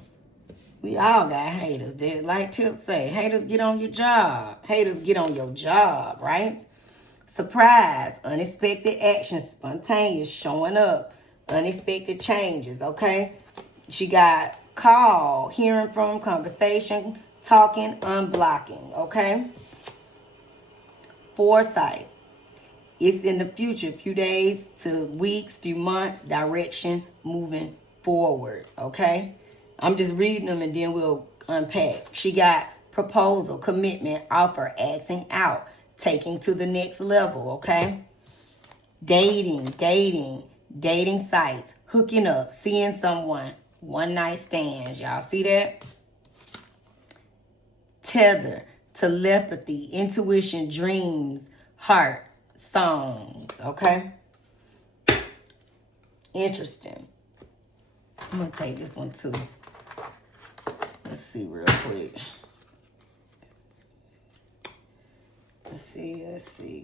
We all got haters. They, like Tip say, haters get on your job. Haters get on your job, right? Surprise, unexpected actions, spontaneous, showing up, unexpected changes, okay? She got call, hearing from, conversation, talking, unblocking, okay? Foresight. It's in the future, few days to weeks, few months, direction, moving forward, okay? I'm just reading them and then we'll unpack. She got proposal, commitment, offer, asking out, taking to the next level, okay? Dating sites, hooking up, seeing someone, one night stands. Y'all see that? Tether, telepathy, intuition, dreams, heart, songs, okay? Interesting. I'm going to take this one too. Let's see real quick. Let's see.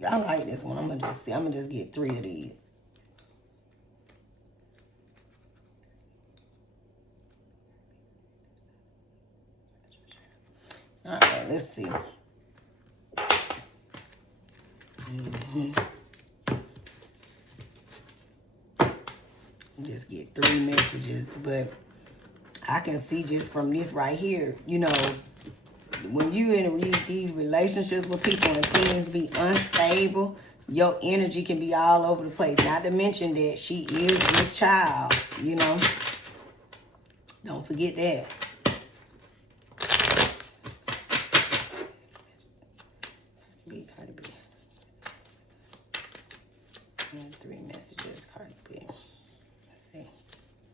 I like this one. I'm gonna just get 3 of these. All right, let's see. Just get 3 messages, but I can see just from this right here, you know, when you in these relationships with people and things be unstable, your energy can be all over the place. Not to mention that she is your child, you know. Don't forget that. Cardi B. 3 messages, Cardi B.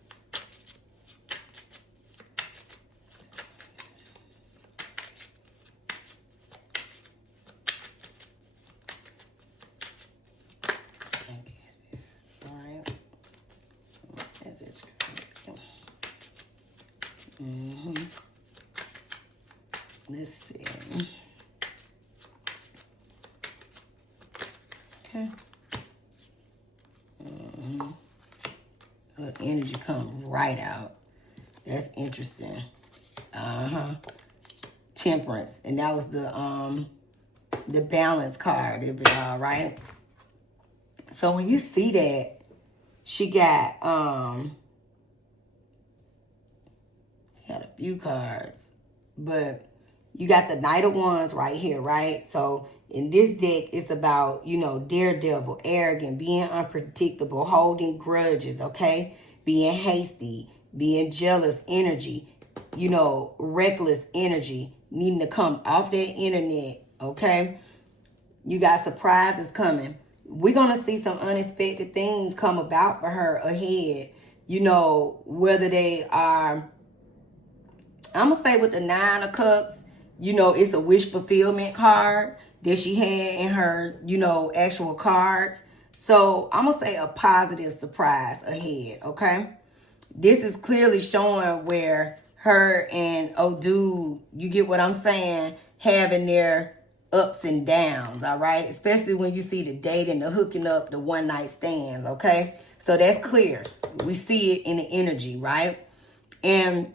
Let's see. Let's see. Okay. Her energy comes right out. That's interesting. Temperance, and that was the balance card of it all, right? So when you see that, she got a few cards, but you got the Knight of Wands right here, right? So in this deck, it's about, you know, daredevil, arrogant, being unpredictable, holding grudges, okay? Being hasty, being jealous, energy. you know, reckless energy needing to come off that internet, okay? You got surprises coming. We're going to see some unexpected things come about for her ahead. You know, whether they are, I'm going to say with the 9 of Cups, you know, it's a wish fulfillment card that she had in her, you know, actual cards. So I'm going to say a positive surprise ahead, okay? This is clearly showing where her and dude, you get what I'm saying, having their ups and downs, all right? Especially when you see the dating, the hooking up, the one night stands, okay? So that's clear. We see it in the energy, right? And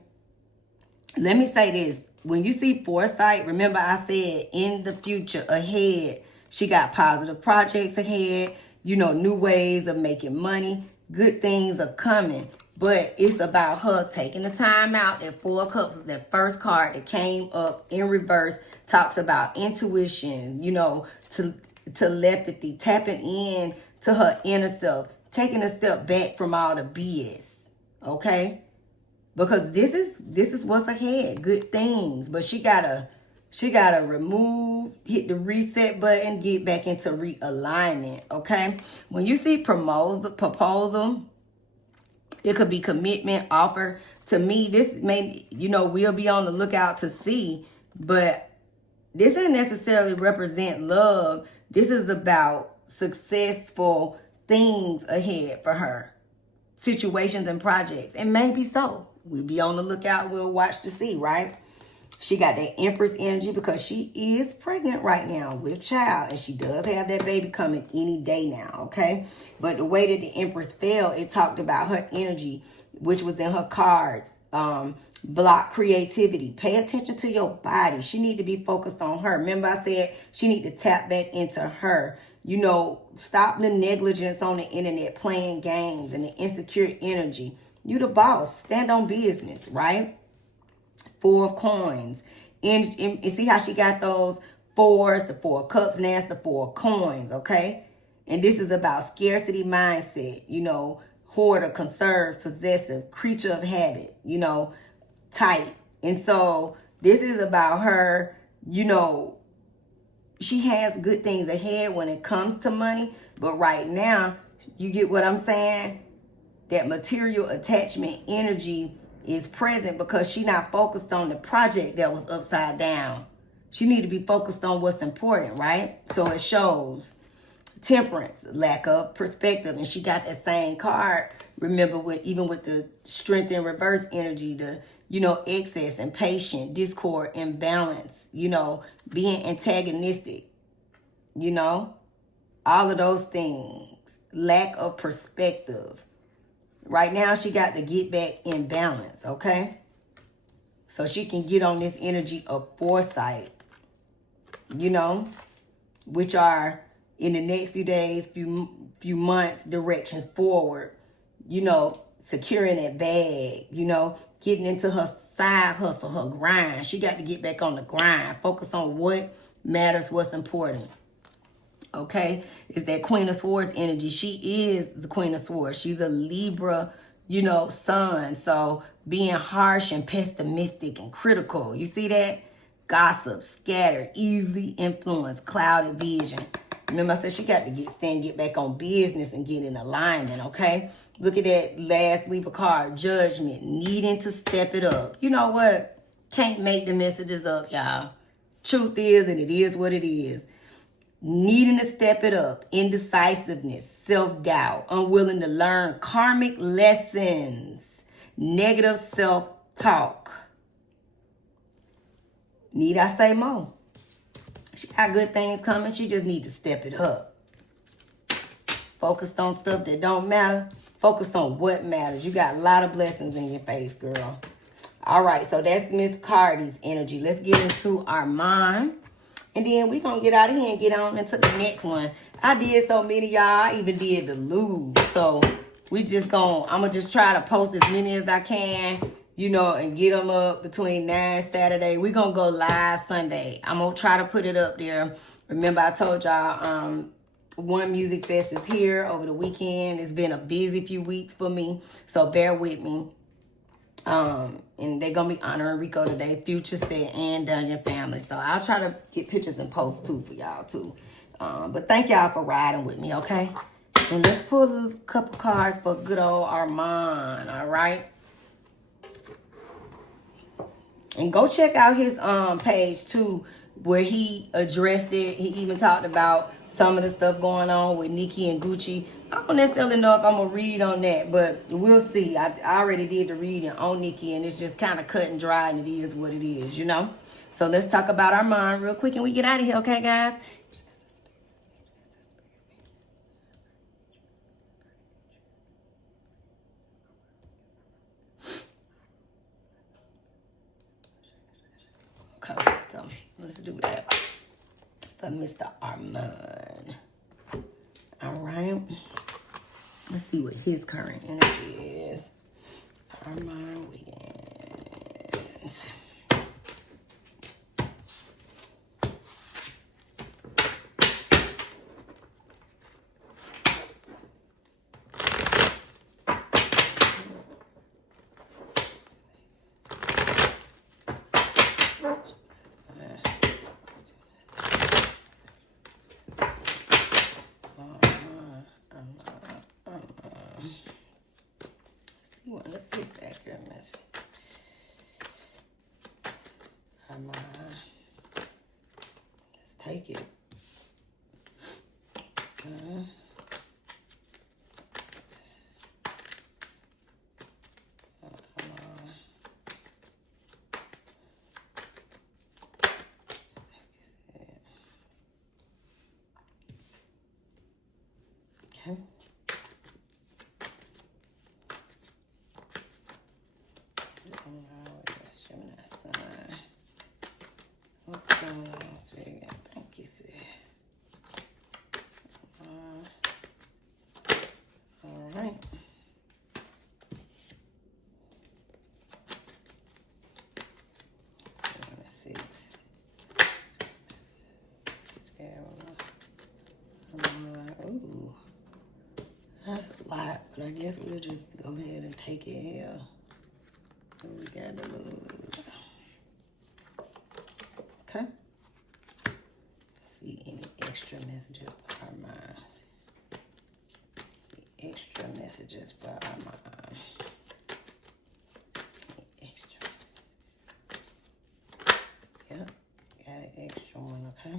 let me say this. When you see foresight, remember I said in the future ahead, she got positive projects ahead, you know, new ways of making money. Good things are coming. But it's about her taking the time out. That 4 of Cups is that first card that came up in reverse. Talks about intuition, you know, telepathy, tapping in to her inner self, taking a step back from all the BS. Okay? Because this is what's ahead. Good things. But she gotta remove, hit the reset button, get back into realignment. Okay? When you see proposal, it could be commitment, offer. To me, this may, you know, we'll be on the lookout to see, but this doesn't necessarily represent love. This is about successful things ahead for her. Situations and projects. And maybe so. We'll be on the lookout. We'll watch to see, right? She got that Empress energy because she is pregnant right now with child. And she does have that baby coming any day now, okay? But the way that the Empress fell, it talked about her energy, which was in her cards. Block creativity. Pay attention to your body. She need to be focused on her. Remember I said she need to tap back into her. You know, stop the negligence on the internet, playing games and the insecure energy. You the boss. Stand on business, right? 4 of Coins. And see how she got those 4s, the 4 of Cups, now it's the 4 of Coins, okay? And this is about scarcity mindset, you know, hoarder, conserved, possessive, creature of habit, you know, tight. And so this is about her, you know, she has good things ahead when it comes to money. But right now, you get what I'm saying? That material attachment energy is present because she's not focused on the project that was upside down. She need to be focused on what's important, right? So it shows temperance, lack of perspective. And she got that same card. Remember, even with the strength and reverse energy, the, you know, excess, impatient, discord, imbalance, you know, being antagonistic, you know, all of those things, lack of perspective. Right now, she got to get back in balance, okay? So she can get on this energy of foresight, you know, which are in the next few days, few months, directions forward, you know, securing that bag, you know, getting into her side hustle, her grind. She got to get back on the grind, focus on what matters, what's important. Okay, it's that Queen of Swords energy. She is the Queen of Swords. She's a Libra, you know, sun. So being harsh and pessimistic and critical. You see that? Gossip, scattered, easily influenced, clouded vision. Remember I said she got to get back on business and get in alignment, okay? Look at that last Libra card, judgment, needing to step it up. You know what? Can't make the messages up, y'all. Truth is, and it is what it is. Needing to step it up, indecisiveness, self-doubt, unwilling to learn karmic lessons, negative self-talk. Need I say more? She got good things coming. She just need to step it up. Focused on stuff that don't matter. Focus on what matters. You got a lot of blessings in your face, girl. All right, so that's Miss Cardi's energy. Let's get into Armon. And then we're going to get out of here and get on into the next one. I did so many, y'all. I even did the Louvre. So I'm going to just try to post as many as I can, you know, and get them up between 9 Saturday. We're going to go live Sunday. I'm going to try to put it up there. Remember, I told y'all One Music Fest is here over the weekend. It's been a busy few weeks for me. So bear with me. And they're going to be honoring Rico today, Future Set, and Dungeon Family. So I'll try to get pictures and posts, too, for y'all, too. But thank y'all for riding with me, okay? And let's pull a couple cards for good old Armon, all right? And go check out his page, too, where he addressed it. He even talked about some of the stuff going on with Nicki and Gucci. I don't necessarily know if I'm going to read on that, but we'll see. I already did the reading on Nicki, and it's just kind of cut and dry, and it is what it is, you know? So let's talk about Armon real quick, and we get out of here, okay, guys? Okay, so let's do that for Mr. Armon. All right. Let's see what his current energy is. Armon Wiggins. Let's see its accurate message. Let's take it. Okay. Thank you, sweetie. All right. Ooh, that's a lot, but I guess we'll just go ahead and take it here. What we got to lose? Okay. Let's see any extra messages for our mind. Extra messages for our mind. Extra. Yep, got an extra one, okay?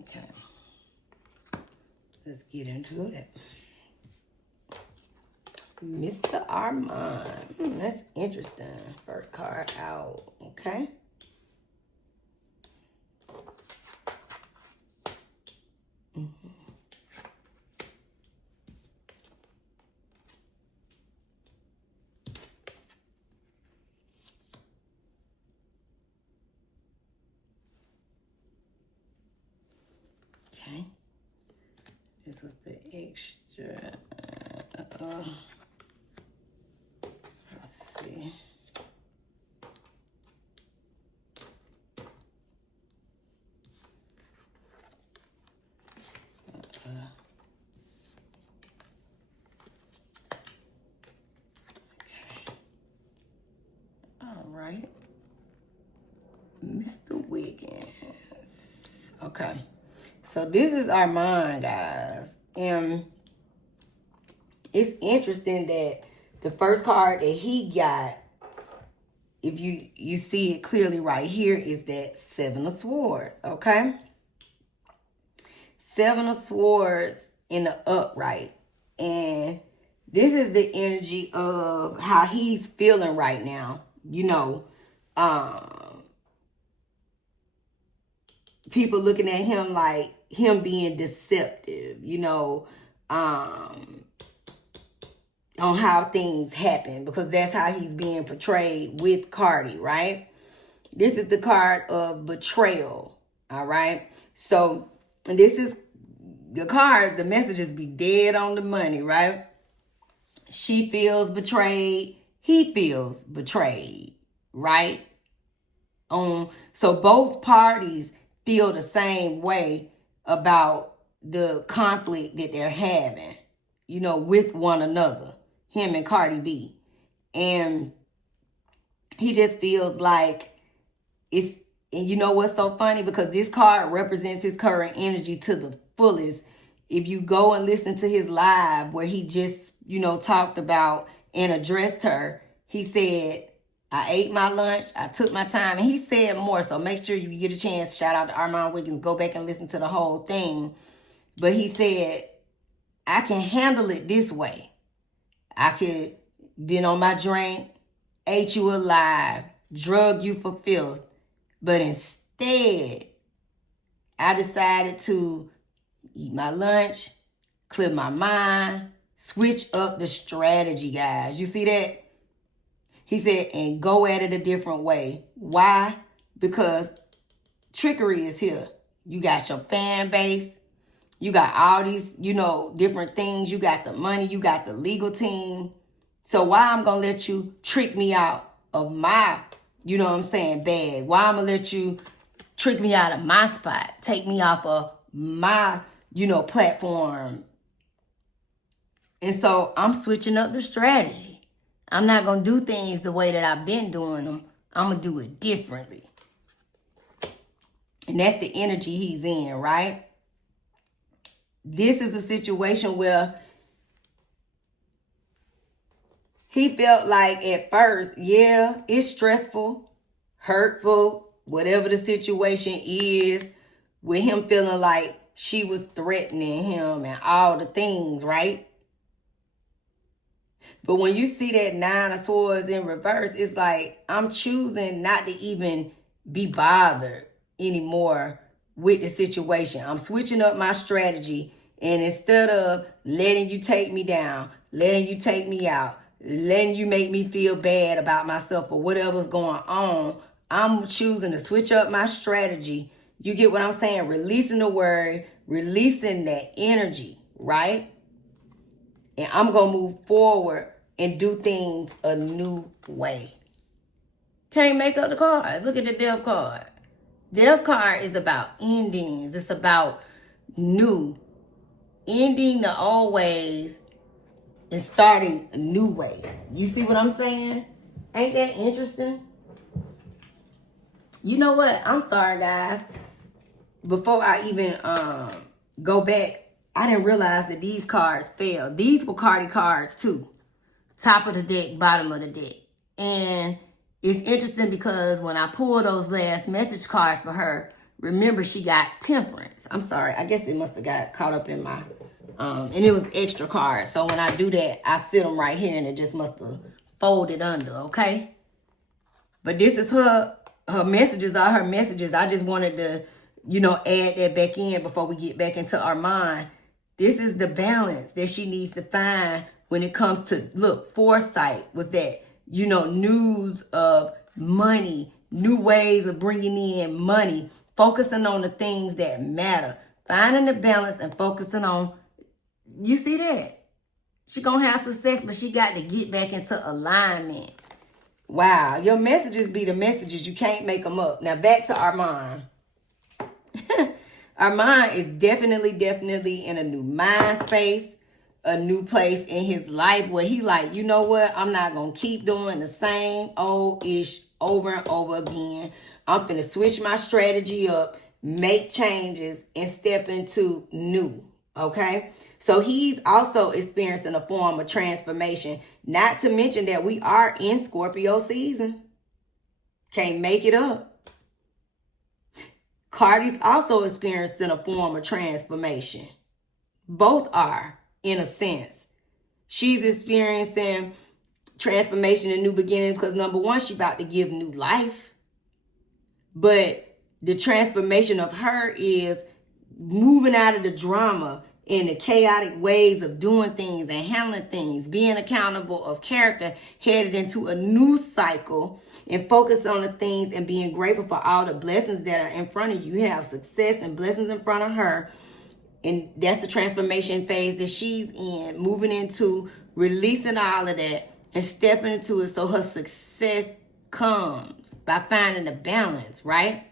Okay. Let's get into it. Mr. Armon. That's interesting. First card out, okay? Okay. This was the extra. Let's see. Okay. All right. Mr. Wiggins. Okay. So this is Armon, guys. And it's interesting that the first card that he got, if you see it clearly right here, is that Seven of Swords, okay? Seven of Swords in the upright. And this is the energy of how he's feeling right now. You know, people looking at him like him being deceptive, you know, on how things happen, because that's how he's being portrayed with Cardi, right? This is the card of betrayal, all right? So this is the card, the messages be dead on the money, right? She feels betrayed, he feels betrayed, right? So both parties feel the same way about the conflict that they're having, you know, with one another, him and Cardi B. And he just feels like it's, and you know what's so funny? Because this card represents his current energy to the fullest. If you go and listen to his live where he just, talked about and addressed her, he said, I ate my lunch, I took my time, and he said more. So make sure you get a chance. Shout out to Armon Wiggins. Go back and listen to the whole thing. But he said, I can handle it this way. I could been on my drink, ate you alive, drug you for filth. But instead, I decided to eat my lunch, clear my mind, switch up the strategy, guys. You see that? He said, and go at it a different way. Why? Because trickery is here. You got your fan base. You got all these, different things. You got the money. You got the legal team. So why I'm going to let you trick me out of my, bag? Why I'm going to let you trick me out of my spot? Take me off of my, platform. And so I'm switching up the strategy. I'm not going to do things the way that I've been doing them. I'm going to do it differently. And that's the energy he's in, right? This is a situation where he felt like at first, yeah, it's stressful, hurtful, whatever the situation is, with him feeling like she was threatening him and all the things, right? But when you see that 9 of Swords in reverse, it's like I'm choosing not to even be bothered anymore with the situation. I'm switching up my strategy. And instead of letting you take me down, letting you take me out, letting you make me feel bad about myself or whatever's going on, I'm choosing to switch up my strategy. You get what I'm saying? Releasing the worry, releasing that energy, right? And I'm going to move forward and do things a new way. Can't make up the card. Look at the Death card. Death card is about endings. It's about new. Ending the old ways and starting a new way. You see what I'm saying? Ain't that interesting? You know what? I'm sorry, guys. Before I even go back, I didn't realize that these cards fell. These were Cardi cards too. Top of the deck, bottom of the deck. And it's interesting because when I pulled those last message cards for her, remember she got Temperance. I'm sorry. I guess it must have got caught up in my, and it was extra cards. So when I do that, I sit them right here and it just must have folded under, okay? But this is her messages are her messages. I just wanted to, add that back in before we get back into our mind. This is the balance that she needs to find when it comes to, foresight with that, news of money, new ways of bringing in money, focusing on the things that matter, finding the balance and focusing on, you see that? She gonna have success, but she got to get back into alignment. Wow, your messages be the messages. You can't make them up. Now back to Armon. Armon is definitely in a new mind space, a new place in his life where he like, you know what? I'm not going to keep doing the same old-ish over and over again. I'm going to switch my strategy up, make changes, and step into new, okay? So he's also experiencing a form of transformation, not to mention that we are in Scorpio season. Can't make it up. Cardi's also experiencing a form of transformation. Both are, in a sense. She's experiencing transformation and new beginnings because, number one, she's about to give new life. But the transformation of her is moving out of the drama and the chaotic ways of doing things and handling things, being accountable of character, headed into a new cycle and focus on the things and being grateful for all the blessings that are in front of you. You have success and blessings in front of her. And that's the transformation phase that she's in, moving into releasing all of that and stepping into it so her success comes by finding a balance, right?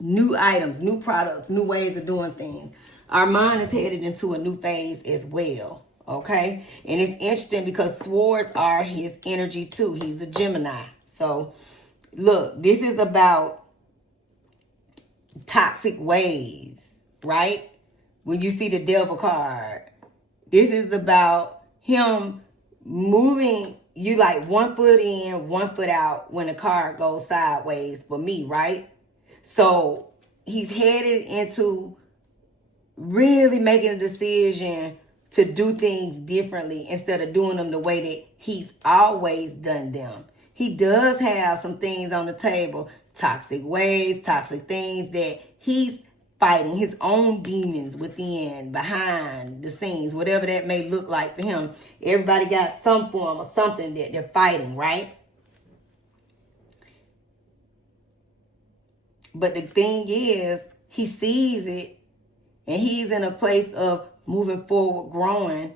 New items, new products, new ways of doing things. Our mind is headed into a new phase as well, okay? And it's interesting because swords are his energy too. He's a Gemini. So, look, this is about toxic ways, right? When you see the devil card, this is about him moving you like 1 foot in, 1 foot out when the card goes sideways for me, right? So he's headed into really making a decision to do things differently instead of doing them the way that he's always done them. He does have some things on the table, toxic ways, toxic things that he's fighting, his own demons within, behind the scenes, whatever that may look like for him. Everybody got some form of something that they're fighting, right? But the thing is, he sees it and he's in a place of moving forward, growing,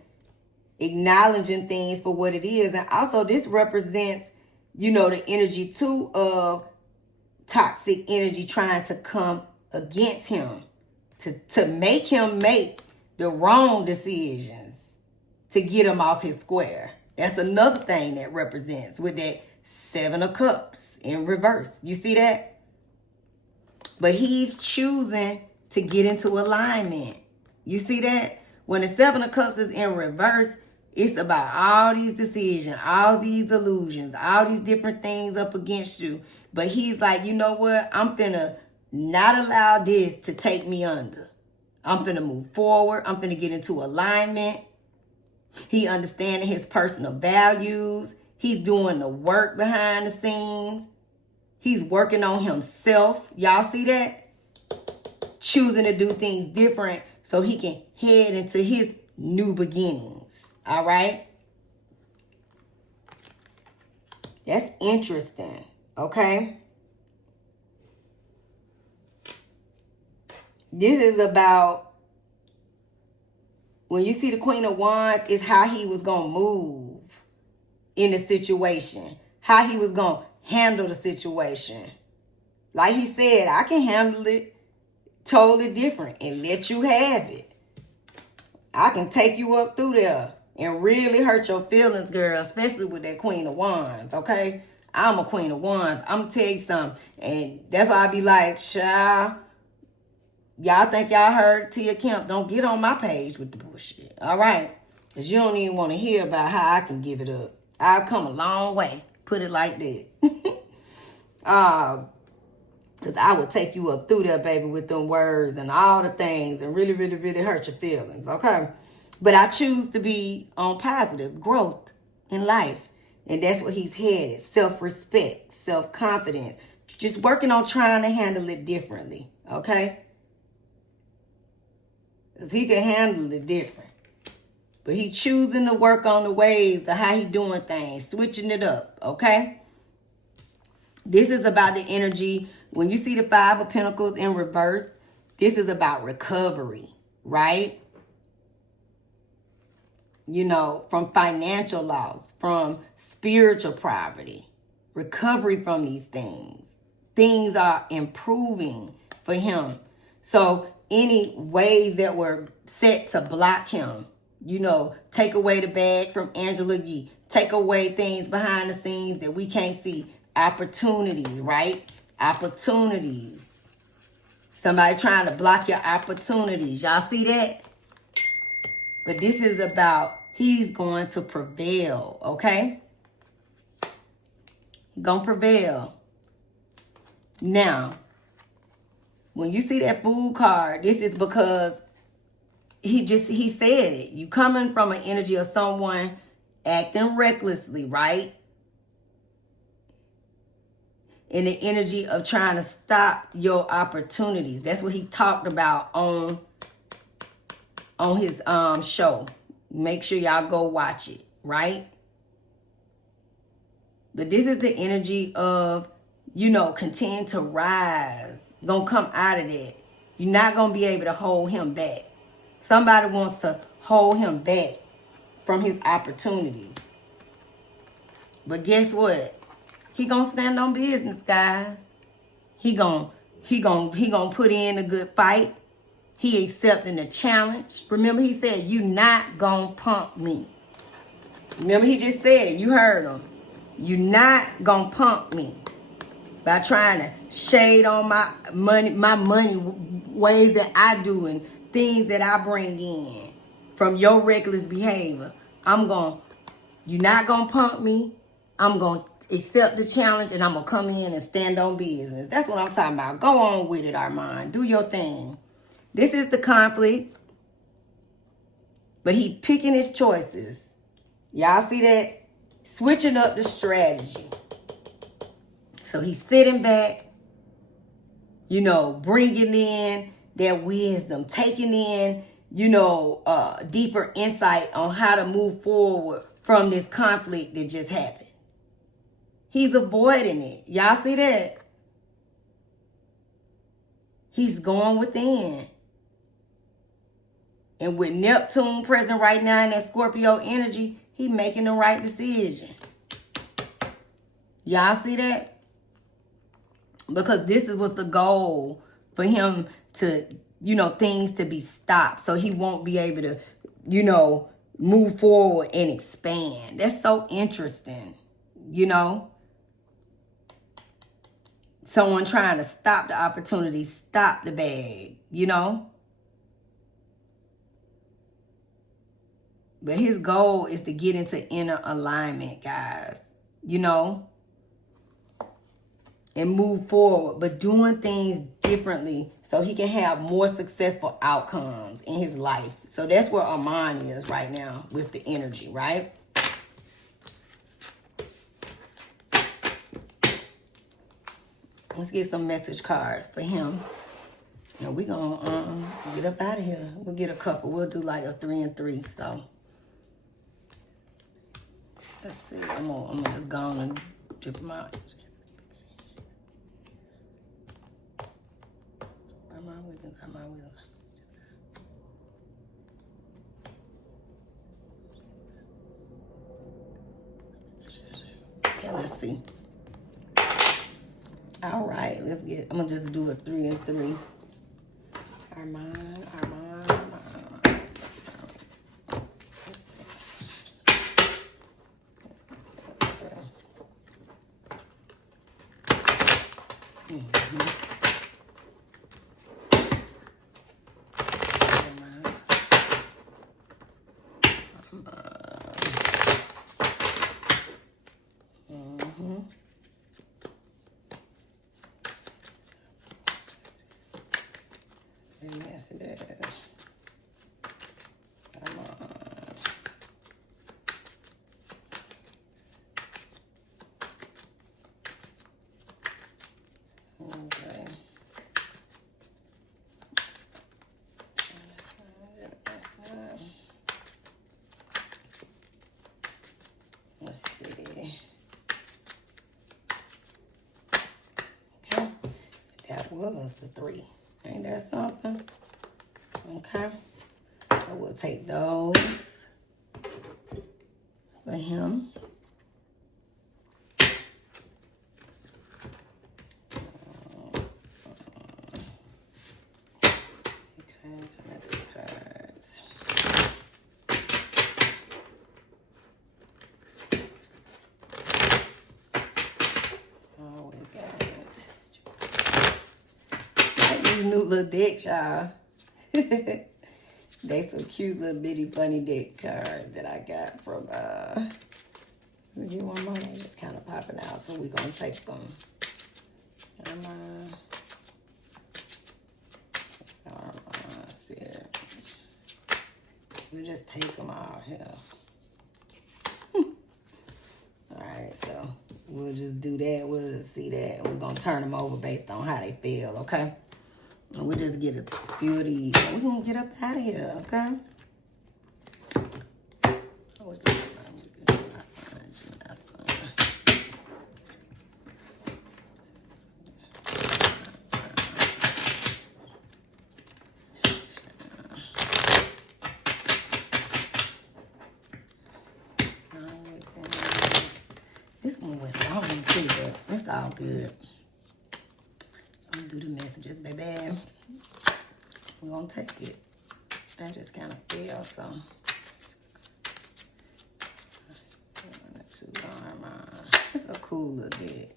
acknowledging things for what it is. And also this represents, you know, the energy too of toxic energy trying to come against him, to make him make the wrong decisions, to get him off his square. That's another thing that represents with that 7 of Cups in reverse. You see that? But he's choosing to get into alignment. You see that? When the 7 of Cups is in reverse, it's about all these decisions, all these illusions, all these different things up against you. But he's like, you know what? I'm finna not allow this to take me under. I'm finna move forward. I'm finna get into alignment. He understanding his personal values. He's doing the work behind the scenes. He's working on himself. Y'all see that? Choosing to do things different so he can head into his new beginnings. All right? That's interesting. Okay? This is about, when you see the Queen of Wands, it's how he was going to move in the situation. How he was going to handle the situation. Like he said, I can handle it totally different and let you have it. I can take you up through there and really hurt your feelings, girl, especially with that Queen of Wands, okay? I'm a Queen of Wands. I'm going to tell you something. And that's why I be like, child, y'all think y'all heard Tia Kemp. Don't get on my page with the bullshit, all right? Because you don't even want to hear about how I can give it up. I've come a long way. Put it like that. Because I would take you up through there, baby, with them words and all the things and really, really, really hurt your feelings, okay? But I choose to be on positive growth in life. And that's what he's headed. Self-respect, self-confidence. Just working on trying to handle it differently, okay? Because he can handle it different. But he choosing to work on the ways of how he doing things, switching it up, okay? This is about the energy. When you see the 5 of Pentacles in reverse, this is about recovery, right? You know, from financial loss, from spiritual poverty, recovery from these things. Things are improving for him. So any ways that were set to block him, you know, take away the bag from Angela Yee, take away things behind the scenes that we can't see, opportunities, right? Opportunities. Somebody trying to block your opportunities. Y'all see that? But this is about he's going to prevail, okay? He's going to prevail. Now, when you see that Fool card, this is because he said it. You coming from an energy of someone acting recklessly, right? In the energy of trying to stop your opportunities. That's what he talked about on his show. Make sure y'all go watch it, right? But this is the energy of, you know, continue to rise. Gonna come out of that. You're not gonna be able to hold him back. Somebody wants to hold him back from his opportunities. But guess what? He gonna stand on business, guys. He gonna put in a good fight. He accepting the challenge. Remember, he said, you not gonna punk me. Remember, he just said it. You heard him. You not gonna punk me by trying to shade on my money, ways that I do and things that I bring in from your reckless behavior. You're not gonna punk me. I'm gonna accept the challenge and I'm gonna come in and stand on business. That's what I'm talking about. Go on with it, Armon. Do your thing. This is the conflict. But he picking his choices. Y'all see that? Switching up the strategy. So he's sitting back, bringing in that wisdom, taking in, deeper insight on how to move forward from this conflict that just happened. He's avoiding it. Y'all see that? He's going within. And with Neptune present right now in that Scorpio energy, he's making the right decision. Y'all see that? Because this was the goal for him to, things to be stopped. So he won't be able to, move forward and expand. That's so interesting, Someone trying to stop the opportunity, stop the bag, But his goal is to get into inner alignment, guys, and move forward, but doing things differently so he can have more successful outcomes in his life. So that's where Armon is right now with the energy, right? Let's get some message cards for him. And we're going to get up out of here. We'll get a couple. We'll do like a 3 and 3. So let's see. I'm gonna just go on and drip them out. Armon Wiggins. Okay, let's see. All right, I'm gonna just do a 3 and 3. Armon. Yes, it is. Come on. Okay. Let's see. Okay. That was the 3. Ain't that something? Okay. So we'll take those for him. Okay, turn out the cards. Oh, we got it. Like these new little decks, y'all. They some cute little bitty funny deck cards that I got from we get one more. They just kind of popping out, so we're gonna take them. Spirit. We just take them all here. All right, so we'll just do that. We'll just see that, and we're gonna turn them over based on how they feel. Okay. And we'll just get a few of these. We're going to get up out of here, okay? This one went long too, but it's all good. I'm gonna do the messages, baby. We're going to take it. I just kind of feel so. It's a cool little bit.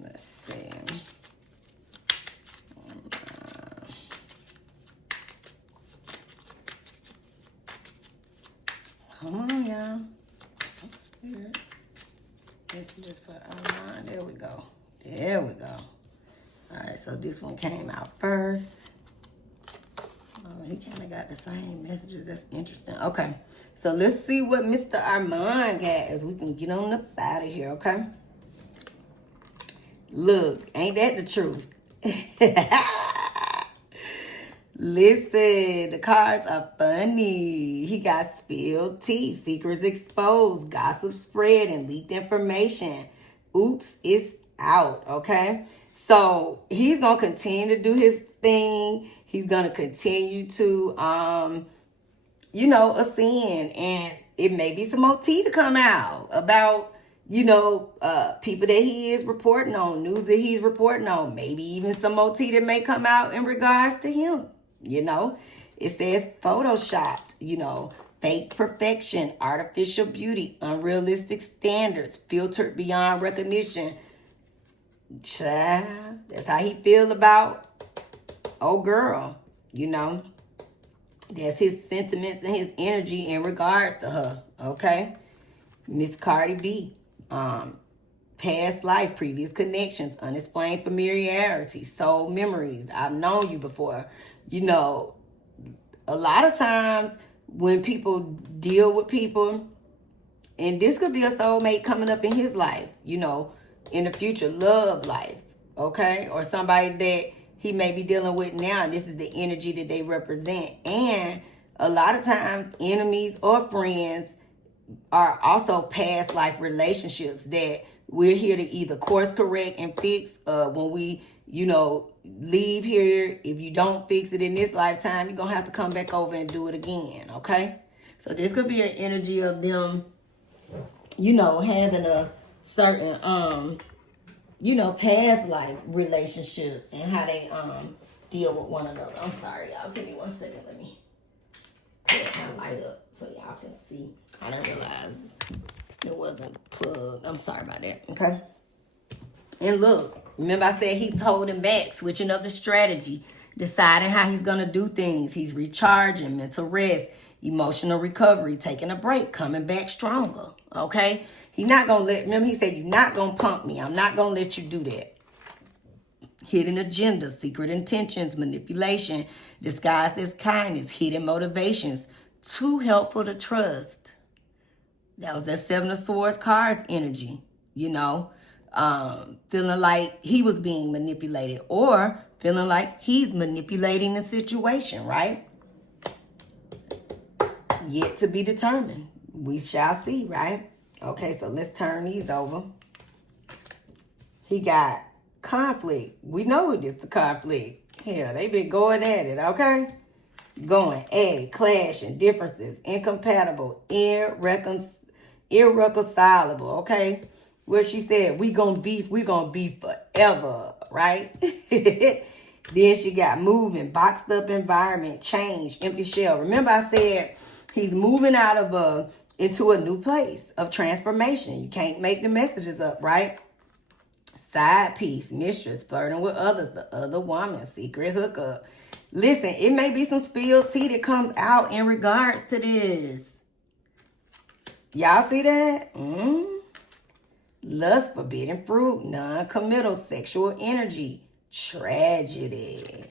Let's see. Come on, y'all. Spirit. Let's just put Armon. There we go. There we go. All right, so this one came out first. Oh, he kind of got the same messages. That's interesting. Okay. So let's see what Mr. Armon got as we can get on up out of here, okay? Look, ain't that the truth? Listen, the cards are funny. He got spilled tea, secrets exposed, gossip spread, and leaked information. Oops, it's out, okay? So he's going to continue to do his thing. He's going to continue to, ascend. And it may be some more tea to come out about, people that he is reporting on, news that he's reporting on. Maybe even some more tea that may come out in regards to him. It says photoshopped, fake perfection, artificial beauty, unrealistic standards, filtered beyond recognition. Child, that's how he feel about old girl, That's his sentiments and his energy in regards to her, okay? Miss Cardi B, past life, previous connections, unexplained familiarity, soul memories. I've known you before. A lot of times when people deal with people, and this could be a soulmate coming up in his life, in the future, love life, okay? Or somebody that he may be dealing with now, and this is the energy that they represent. And a lot of times, enemies or friends are also past life relationships that we're here to either course correct and fix. When we, leave here, if you don't fix it in this lifetime, you're going to have to come back over and do it again, okay? So this could be an energy of them, having a certain, past life relationship and how they deal with one another. I'm sorry, y'all. Give me 1 second. Let me put my light up so y'all can see. I didn't realize it wasn't plugged. I'm sorry about that, okay? And look, remember I said he's holding back, switching up his strategy, deciding how he's going to do things. He's recharging, mental rest, emotional recovery, taking a break, coming back stronger, okay? He's not going to remember he said, you're not going to punk me. I'm not going to let you do that. Hidden agendas, secret intentions, manipulation, disguised as kindness, hidden motivations, too helpful to trust. That was that Seven of Swords cards energy, feeling like he was being manipulated or feeling like he's manipulating the situation, right? Yet to be determined. We shall see, right? Okay, so let's turn these over. He got conflict. We know it is the conflict. Hell, they been going at it, okay? Clashing, differences, incompatible, irreconcilable, okay? Where she said, we gonna be forever, right? Then she got moving, boxed up environment, change, empty shell. Remember I said he's moving out of into a new place of transformation. You can't make the messages up, right? Side piece, mistress, flirting with others, the other woman, secret hookup. Listen, it may be some spilled tea that comes out in regards to this. Y'all see that? Lust, forbidden fruit, non-committal, sexual energy, tragedy.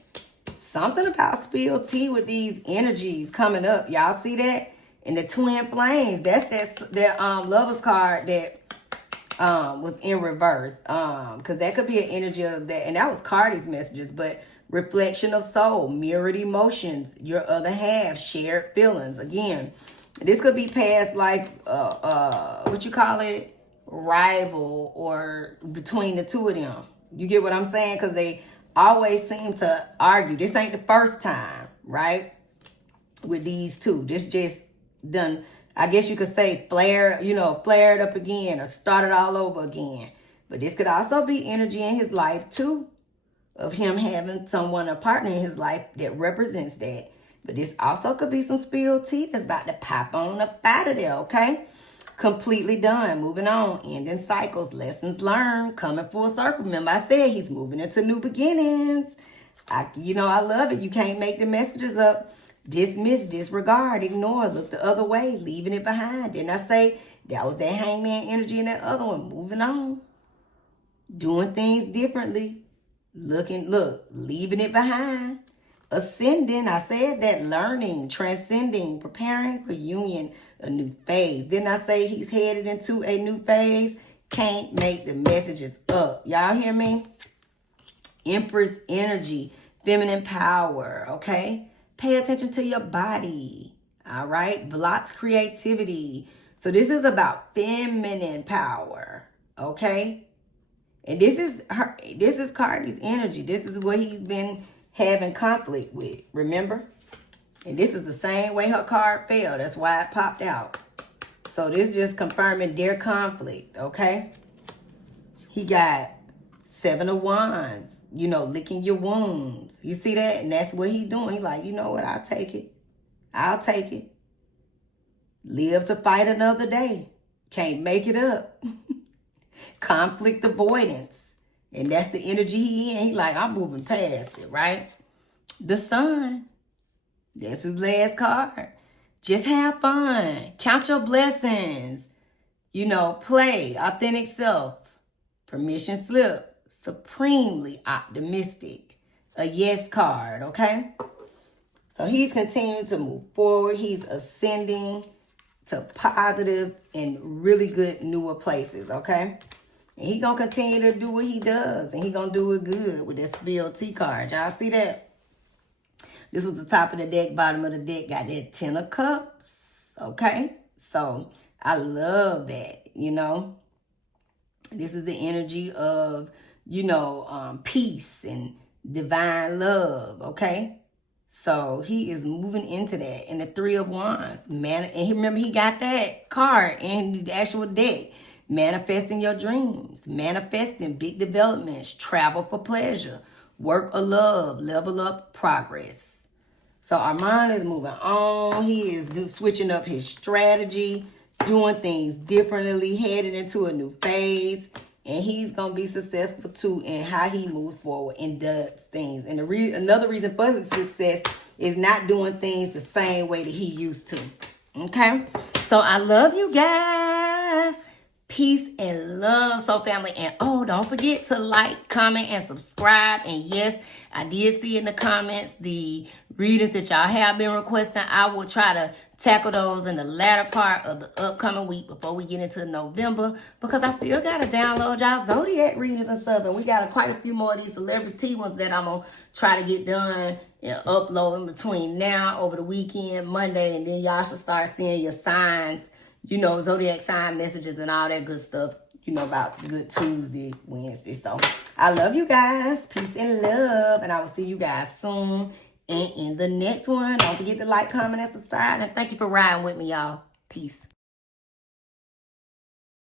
Something about spilled tea with these energies coming up. Y'all see that? And the twin flames. That's that lover's card that was in reverse. Because that could be an energy of that. And that was Cardi's messages. But reflection of soul, mirrored emotions, your other half, shared feelings. Again, this could be past life, what you call it, rival, or between the two of them. You get what I'm saying? Because they always seem to argue. This ain't the first time, right? With these two. This just done, I guess you could say, flared up again or started all over again. But this could also be energy in his life too, of him having someone, a partner in his life that represents that. But this also could be some spilled tea that's about to pop on up out of there, okay? Completely done. Moving on. Ending cycles. Lessons learned. Coming full circle. Remember I said he's moving into new beginnings. I love it. You can't make the messages up. Dismiss, disregard, ignore, look the other way, leaving it behind. Didn't I say that was that hangman energy in that other one? Moving on. Doing things differently. Leaving it behind. Ascending, I said that. Learning, transcending, preparing for union, a new phase. Didn't I say he's headed into a new phase? Can't make the messages up. Y'all hear me? Empress energy, feminine power, okay? Pay attention to your body, all right? Blocks creativity. So this is about feminine power, okay? And this is Cardi's energy. This is what he's been having conflict with, remember? And this is the same way her card fell. That's why it popped out. So this just confirming their conflict, okay? He got 7 of Wands, licking your wounds. You see that? And that's what he's doing. He's like, you know what? I'll take it. I'll take it. Live to fight another day. Can't make it up. Conflict avoidance. And that's the energy he in. He's like, I'm moving past it, right? The Sun. That's his last card. Just have fun. Count your blessings. Play. Authentic self. Permission slip. Supremely optimistic. A yes card, okay? So he's continuing to move forward. He's ascending to positive and really good newer places, okay? And he's going to continue to do what he does. And he's going to do it good with that spilled tea card. Y'all see that? This was the top of the deck. Bottom of the deck got that 10 of Cups, okay? So I love that, This is the energy of, peace and divine love, okay? So he is moving into that. And the 3 of Wands. And remember, he got that card in the actual deck. Manifesting your dreams. Manifesting big developments. Travel for pleasure. Work or love. Level up progress. So Armon is moving on. He is switching up his strategy. Doing things differently. Headed into a new phase. And he's going to be successful, too, in how he moves forward and does things. And another reason for his success is not doing things the same way that he used to. Okay? So I love you guys. Peace and love, soul family. And don't forget to like, comment, and subscribe. And yes, I did see in the comments the readings that y'all have been requesting. I will try to tackle those in the latter part of the upcoming week before we get into November, because I still got to download y'all zodiac readings and stuff. And we got quite a few more of these celebrity ones that I'm going to try to get done and upload in between now, over the weekend, Monday. And then y'all should start seeing your signs, zodiac sign messages and all that good stuff, about good Tuesday, Wednesday. So I love you guys. Peace and love. And I will see you guys soon. And in the next one, don't forget to like, comment, and subscribe. And thank you for riding with me, y'all. Peace.